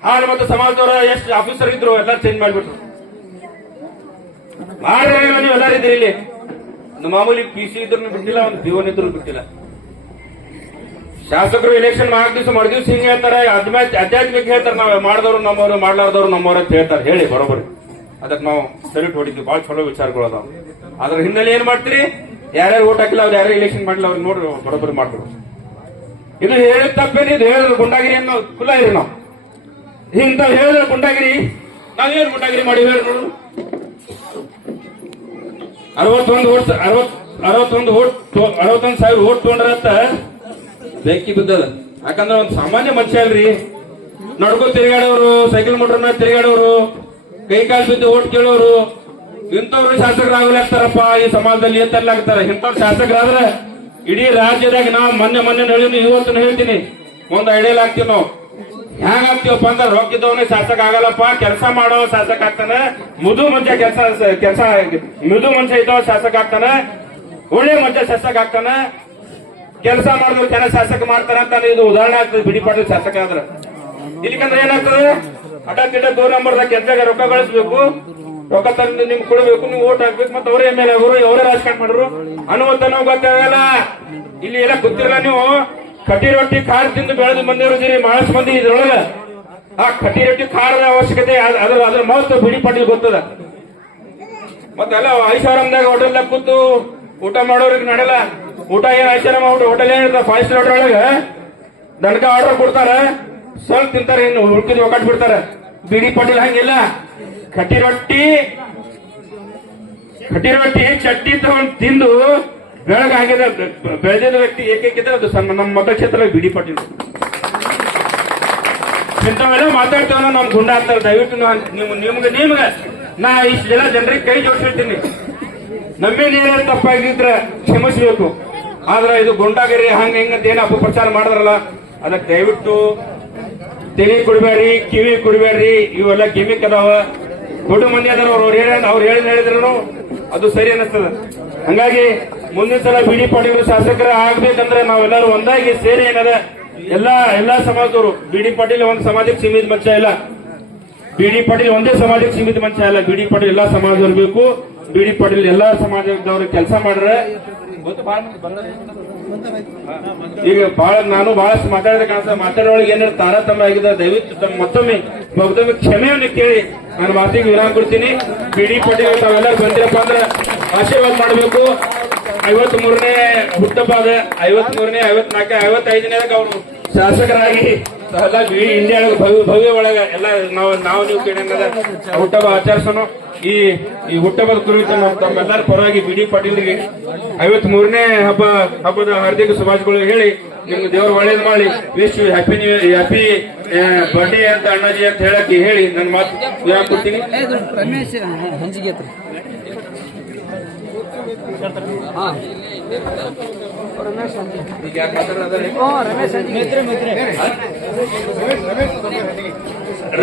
ಹಾಡು ಮತ್ತು ಸಮಾಜದವರ ಎಷ್ಟು ಆಫೀಸರ್ ಇದ್ರು ಎಲ್ಲ ಚೇಂಜ್ ಮಾಡಿಬಿಟ್ರು. ಮಾಡ್ರೆ ನೀವು ಎಲ್ಲಾರಿದ್ರಿ ಇಲ್ಲಿ. ಮಾಮೂಲಿ PC ಇದ್ರು ಬಿಟ್ಟಿಲ್ಲ, ಒಂದು ದಿವನ್ ಇದ್ರು ಬಿಟ್ಟಿಲ್ಲ. ಶಾಸಕರು ಎಲೆಕ್ಷನ್ ಮರುದಿವ್ಸ ಹಿಂಗ್ ಹೇಳ್ತಾರೆ, ಅಧ್ಯಾತ್ಮಿಕ ಹೇಳ್ತಾರೆ. ನಾವ್ ಮಾಡಿದವ್ರು ನಮ್ಮವ್ರು, ಮಾಡ್ಲಾರ್ದವ್ರು ನಮ್ಮವ್ರ ಅಂತ ಹೇಳ್ತಾರೆ. ಹೇಳಿ ಬರೋಬರಿ, ಅದಕ್ಕೆ ನಾವು ಸಲ್ಯೂಟ್ ಹೊಡಿದ್ವಿ. ಬಹಳ ಚಲೋ ವಿಚಾರಗಳು ಅದಾವ. ಅದ್ರ ಹಿನ್ನೆಲೆ ಏನ್ ಮಾಡ್ತೀರಿ? ಯಾರ್ಯಾರು ಓಟ್ ಹಾಕಿಲ್ಲ, ಅವ್ರು ಯಾರು ಎಲೆಕ್ಷನ್ ಮಾಡಿಲ್ಲ, ಅವ್ರಿಗೆ ನೋಡ್ರಿ ಬರೋಬರಿ ಮಾಡ್ಕೊಡು. ಇದು ಹೇಳಿದ ತಪ್ಪೇನಿ. ಇದು ಹೇಳಿದ್ರು ಗುಂಡಾಗಿರಿ ಅನ್ನೋ ಕುಲ್ಲ ಇರಿ. ನಾವು ಇಂತ ಹೇಳಿದ್ರೆ ಗುಂಡಾಗಿರಿ, ನಾವೇನ್ ಗುಂಡಾಗಿರಿ ಮಾಡಿ ಹೇಳಿ ನೋಡು. 61,000 ಓಟ್ ತಗೊಂಡ್ರಂತ ಬೆಂಕಿ ಬಿದ್ದದ. ಯಾಕಂದ್ರೆ ಒಂದ್ ಸಾಮಾನ್ಯ ಮನುಷ್ಯ ಅಲ್ರಿ, ನಡ್ಕೋ ತಿರುಗಾಡೋರು, ಸೈಕಲ್ ಮೋಟರ್ನ ತಿರುಗಾಡೋರು, ಕೈ ಕಾಲು ಬಿದ್ದು ಓಟ್ ಕೇಳೋರು, ಇಂಥವ್ರು ಶಾಸಕರಾಗ್ಲಾಗ್ತಾರಪ್ಪ ಈ ಸಮಾಜದಲ್ಲಿ ಎಂತಲ್ಲಾಗ್ತಾರ. ಇಂಥವ್ರು ಶಾಸಕರಾದ್ರೆ ಇಡೀ ರಾಜ್ಯದಾಗ ನಾವು ಮೊನ್ನೆ ಹೇಳಿದ್ವಿ, ಇವತ್ತು ಹೇಳ್ತೀನಿ, ಒಂದ್ ಐಡಿಯಲ್ ಆಗ್ತೀವಿ. ನಾವು ಹ್ಯಾಂಗ ಆಗ್ತೀವಪ್ಪ ಅಂದ್ರೆ ರೊಕ್ಕಿದ್ದವನೇ ಶಾಸಕ ಆಗಲ್ಲಪ್ಪ, ಕೆಲಸ ಮಾಡೋ ಶಾಸಕ ಆಗ್ತಾನೆ. ಮುದು ಮನುಷ್ಯ ಮಿದು ಮನುಷ್ಯ ಇದ್ದವ ಶಾಸಕ ಆಗ್ತಾನೆ, ಒಳ್ಳೆ ಮನುಷ್ಯ ಶಾಸಕ ಆಗ್ತಾನೆ. ಕೆಲಸ ಮಾಡಿದ್ರು ಜನ ಶಾಸಕ ಮಾಡ್ತಾರ ಅಂತ ಇದು ಉದಾಹರಣೆ ಆಗ್ತದೆ. ಬಿ.ಡಿ. ಪಾಟೀಲ್ ಶಾಸಕ ಆದ್ರೆ ಇಲ್ಲಿಕಂದ್ರೆ ಏನಾಗ್ತದೆ? ಹಠ ತಿಟ್ಟ 2 ನಂಬರ್ದಾಗ ಕೆಲ್ಸಾಗ ರೊಕ್ಕ ಗಳಿಸ್ಬೇಕು, ರೊಕ್ಕ ತಂದು ನಿಮ್ಗೆ ಕೊಡ್ಬೇಕು, ನೀವು ಓಟ್ ಹಾಕ್ಬೇಕು, ಮತ್ತೆ ಅವರೇ ಎಮ್ ಎಲ್ ಎ ಅವರು, ಅವರೇ ರಾಜಕಾರಣ ಮಾಡ್ರು ಅನ್ನುವಂತ ಗೊತ್ತಾಗಲ್ಲ. ಇಲ್ಲಿ ಎಲ್ಲ ಗೊತ್ತಿರಲ್ಲ. ನೀವು ಕಟ್ಟಿ ರೊಟ್ಟಿ ಖಾರ ತಿಂದು ಬೆಳೆದು ಬಂದಿರೋದಿರಿ ಬಹಳಷ್ಟು ಮಂದಿ ಇದ್ರೊಳಗ. ಆ ಕಟ್ಟಿ ರೊಟ್ಟಿ ಖಾರದ ಅವಶ್ಯಕತೆ ಅದ್ರ ಮಹತ್ವ ಬಿಡಿ ಪಾಟೀಲ್ ಗೊತ್ತದ. ಮತ್ತೆಲ್ಲ ಐಷಾರಾಮ್ದಾಗ ಹೋಟೆಲ್ದಾಗ ಕೂತು ಊಟ ಮಾಡೋರಿಗೆ ನಡೆಯಲ್ಲ. ಊಟ ಏನ್ ಐಷಾರಾಮ್ ಹೋಟೆಲ್ ಏನಿರ್ತಾರ 5 ಸ್ಟಾರ್ ಹೋಟೆಲ್ ಒಳಗ ದನಕ ಆರ್ಡರ್ ಕೊಡ್ತಾರ, ಸ್ವಲ್ಪ ತಿಂತಾರ, ಇನ್ನು ಉಳ್ಕಿದ್ ಒಕ್ಕಟ್ ಬಿಡ್ತಾರ. ಬಿಡಿ ಪಾಟೀಲ್ ಹಂಗಿಲ್ಲ. ಕಟ್ಟಿ ರೊಟ್ಟಿ ಚಟ್ನಿ ತಗೊಂಡು ತಿಂದು ಬೆಳಗಾಗಿದ ಬೆಳೆದಿದ್ದ ವ್ಯಕ್ತಿ ಏಕೈಕಿದ್ರೆ ಅದು ನಮ್ಮ ಮತಕ್ಷೇತ್ರ ಬಿಡಿ ಪಾಟೀಲ್. ಇಂಥವೆಲ್ಲ ಮಾತಾಡ್ತೇವಲ್ಲ ನಮ್ ಗುಂಡ ಅಂತಾರೆ. ದಯವಿಟ್ಟು ನಿಮ್ಗೆ ನಾ ಇಷ್ಟು ಜನ ಜನರಿಗೆ ಕೈ ಜೋಡಿಸಿರ್ತೀನಿ. ನಮ್ಮೇಲೆ ಏನಾದ್ರು ತಪ್ಪಾಗಿದ್ರೆ ಕ್ಷಮಿಸ್ಬೇಕು. ಆದ್ರೆ ಇದು ಗುಂಡಾಗಿರಿ ಹಂಗ ಹಿಂಗಂತ ಏನು ಅಪಪ್ರಚಾರ ಮಾಡಿದ್ರಲ್ಲ, ಅದಕ್ಕೆ ದಯವಿಟ್ಟು ತೆಲಿ ಕೊಡ್ಬೇಡ್ರಿ, ಕಿವಿ ಕೊಡ್ಬೇಡ್ರಿ. ಇವೆಲ್ಲ ಗಿಮಿಕ್ ಅದಾವ. ದೊಡ್ಡ ಮಂದಿ ಅದಾರ, ಅವ್ರು ಹೇಳಿದ್ರು ಅದು ಸರಿ ಅನ್ನಿಸ್ತದ. ಹಂಗಾಗಿ ಮುಂದಿನ ಸಲ ಬಿಡಿ ಪಾಟೀಲ್ ಶಾಸಕರ ಆಗ್ಬೇಕಂದ್ರೆ ನಾವೆಲ್ಲರೂ ಒಂದಾಗಿ ಸೇರಿ ಏನದ ಎಲ್ಲಾ ಸಮಾಜದವರು. ಬಿಡಿ ಪಾಟೀಲ್ ಒಂದು ಸಮಾಜಕ್ಕೆ ಸೀಮಿತ ಮನುಷ್ಯ ಇಲ್ಲ. ಬಿಡಿ ಪಾಟೀಲ್ ಒಂದೇ ಸಮಾಜಕ್ಕೆ ಸೀಮಿತ ಮನುಷ್ಯ ಇಲ್ಲ. ಬಿಡಿ ಪಾಟೀಲ್ ಎಲ್ಲಾ ಸಮಾಜದವ್ರು ಬೇಕು. ಬಿಡಿ ಪಾಟೀಲ್ ಎಲ್ಲಾ ಸಮಾಜದವ್ರು ಕೆಲಸ ಮಾಡ್ರೆ ಈಗ ನಾನು ಬಹಳಷ್ಟು ಮಾತಾಡಿದ ಕಾಣಿಸ್ತದೆ. ಮಾತಾಡೋಳಿಗೆ ಏನಾದ್ರು ತಾರತಮ್ಯ ಆಗಿದೆ, ದಯವಿಟ್ಟು ಮತ್ತೊಮ್ಮೆ ಕ್ಷಮೆಯನ್ನು ಕೇಳಿ ನಾನು ಮಾತಿಗೆ ವಿರಾಮ ಕೊಡ್ತೀನಿ. ಬಿಡಿ ಪಾಟೀಲ್ ತಾವೆಲ್ಲರೂ ಬಂದಿರಪ್ಪ ಅಂದ್ರೆ ಆಶೀರ್ವಾದ ಮಾಡಬೇಕು. 53ನೇ ಹುಟ್ಟುಹಬ್ಬ ಅದ. 53ನೇ 54 55ನೇದಾಗ ಅವರು ಶಾಸಕರಾಗಿ ಎಲ್ಲ ಇಡೀ ಇಂಡಿಯಾ ಭವ್ಯ ಒಳಗ ಎಲ್ಲ ನಾವು ನೀವು ಕೇಳಂಗದ ಹುಟ್ಟುಹಬ್ಬ ಆಚರಿಸೋಣ. ಈ ಹುಟ್ಟುಹಬ್ಬದ ಕುರಿತು ನಾವು ತಮ್ಮೆಲ್ಲರ ಪರವಾಗಿ ಬಿಡಿ ಪಾಟೀಲ್ಗೆ 53ನೇ ಹಬ್ಬದ ಹಾರ್ದಿಕ ಶುಭಾಶಯಗಳು ಹೇಳಿ ನಿಮ್ಗೆ ದೇವರು ಒಳ್ಳೇದು ಮಾಡಿ ವಿಶ್ ಹ್ಯಾಪಿ ಬರ್ಡೇ ಅಂತ ಅಣ್ಣಾಜಿ ಅಂತ ಹೇಳಕ್ಕೆ ಹೇಳಿ ನನ್ನ ಮಾತು ವಿರಾಮ ಕೊಡ್ತೀನಿ. ರಮೇಶ್ ಹಂಚಿಗೆ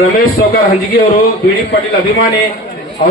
ರಮೇಶ್ ಸೌಕರ್ ಹಂಜಿಗೆ ಅವರು ಬಿಡಿ ಪಾಟೀಲ್ ಅಭಿಮಾನಿ.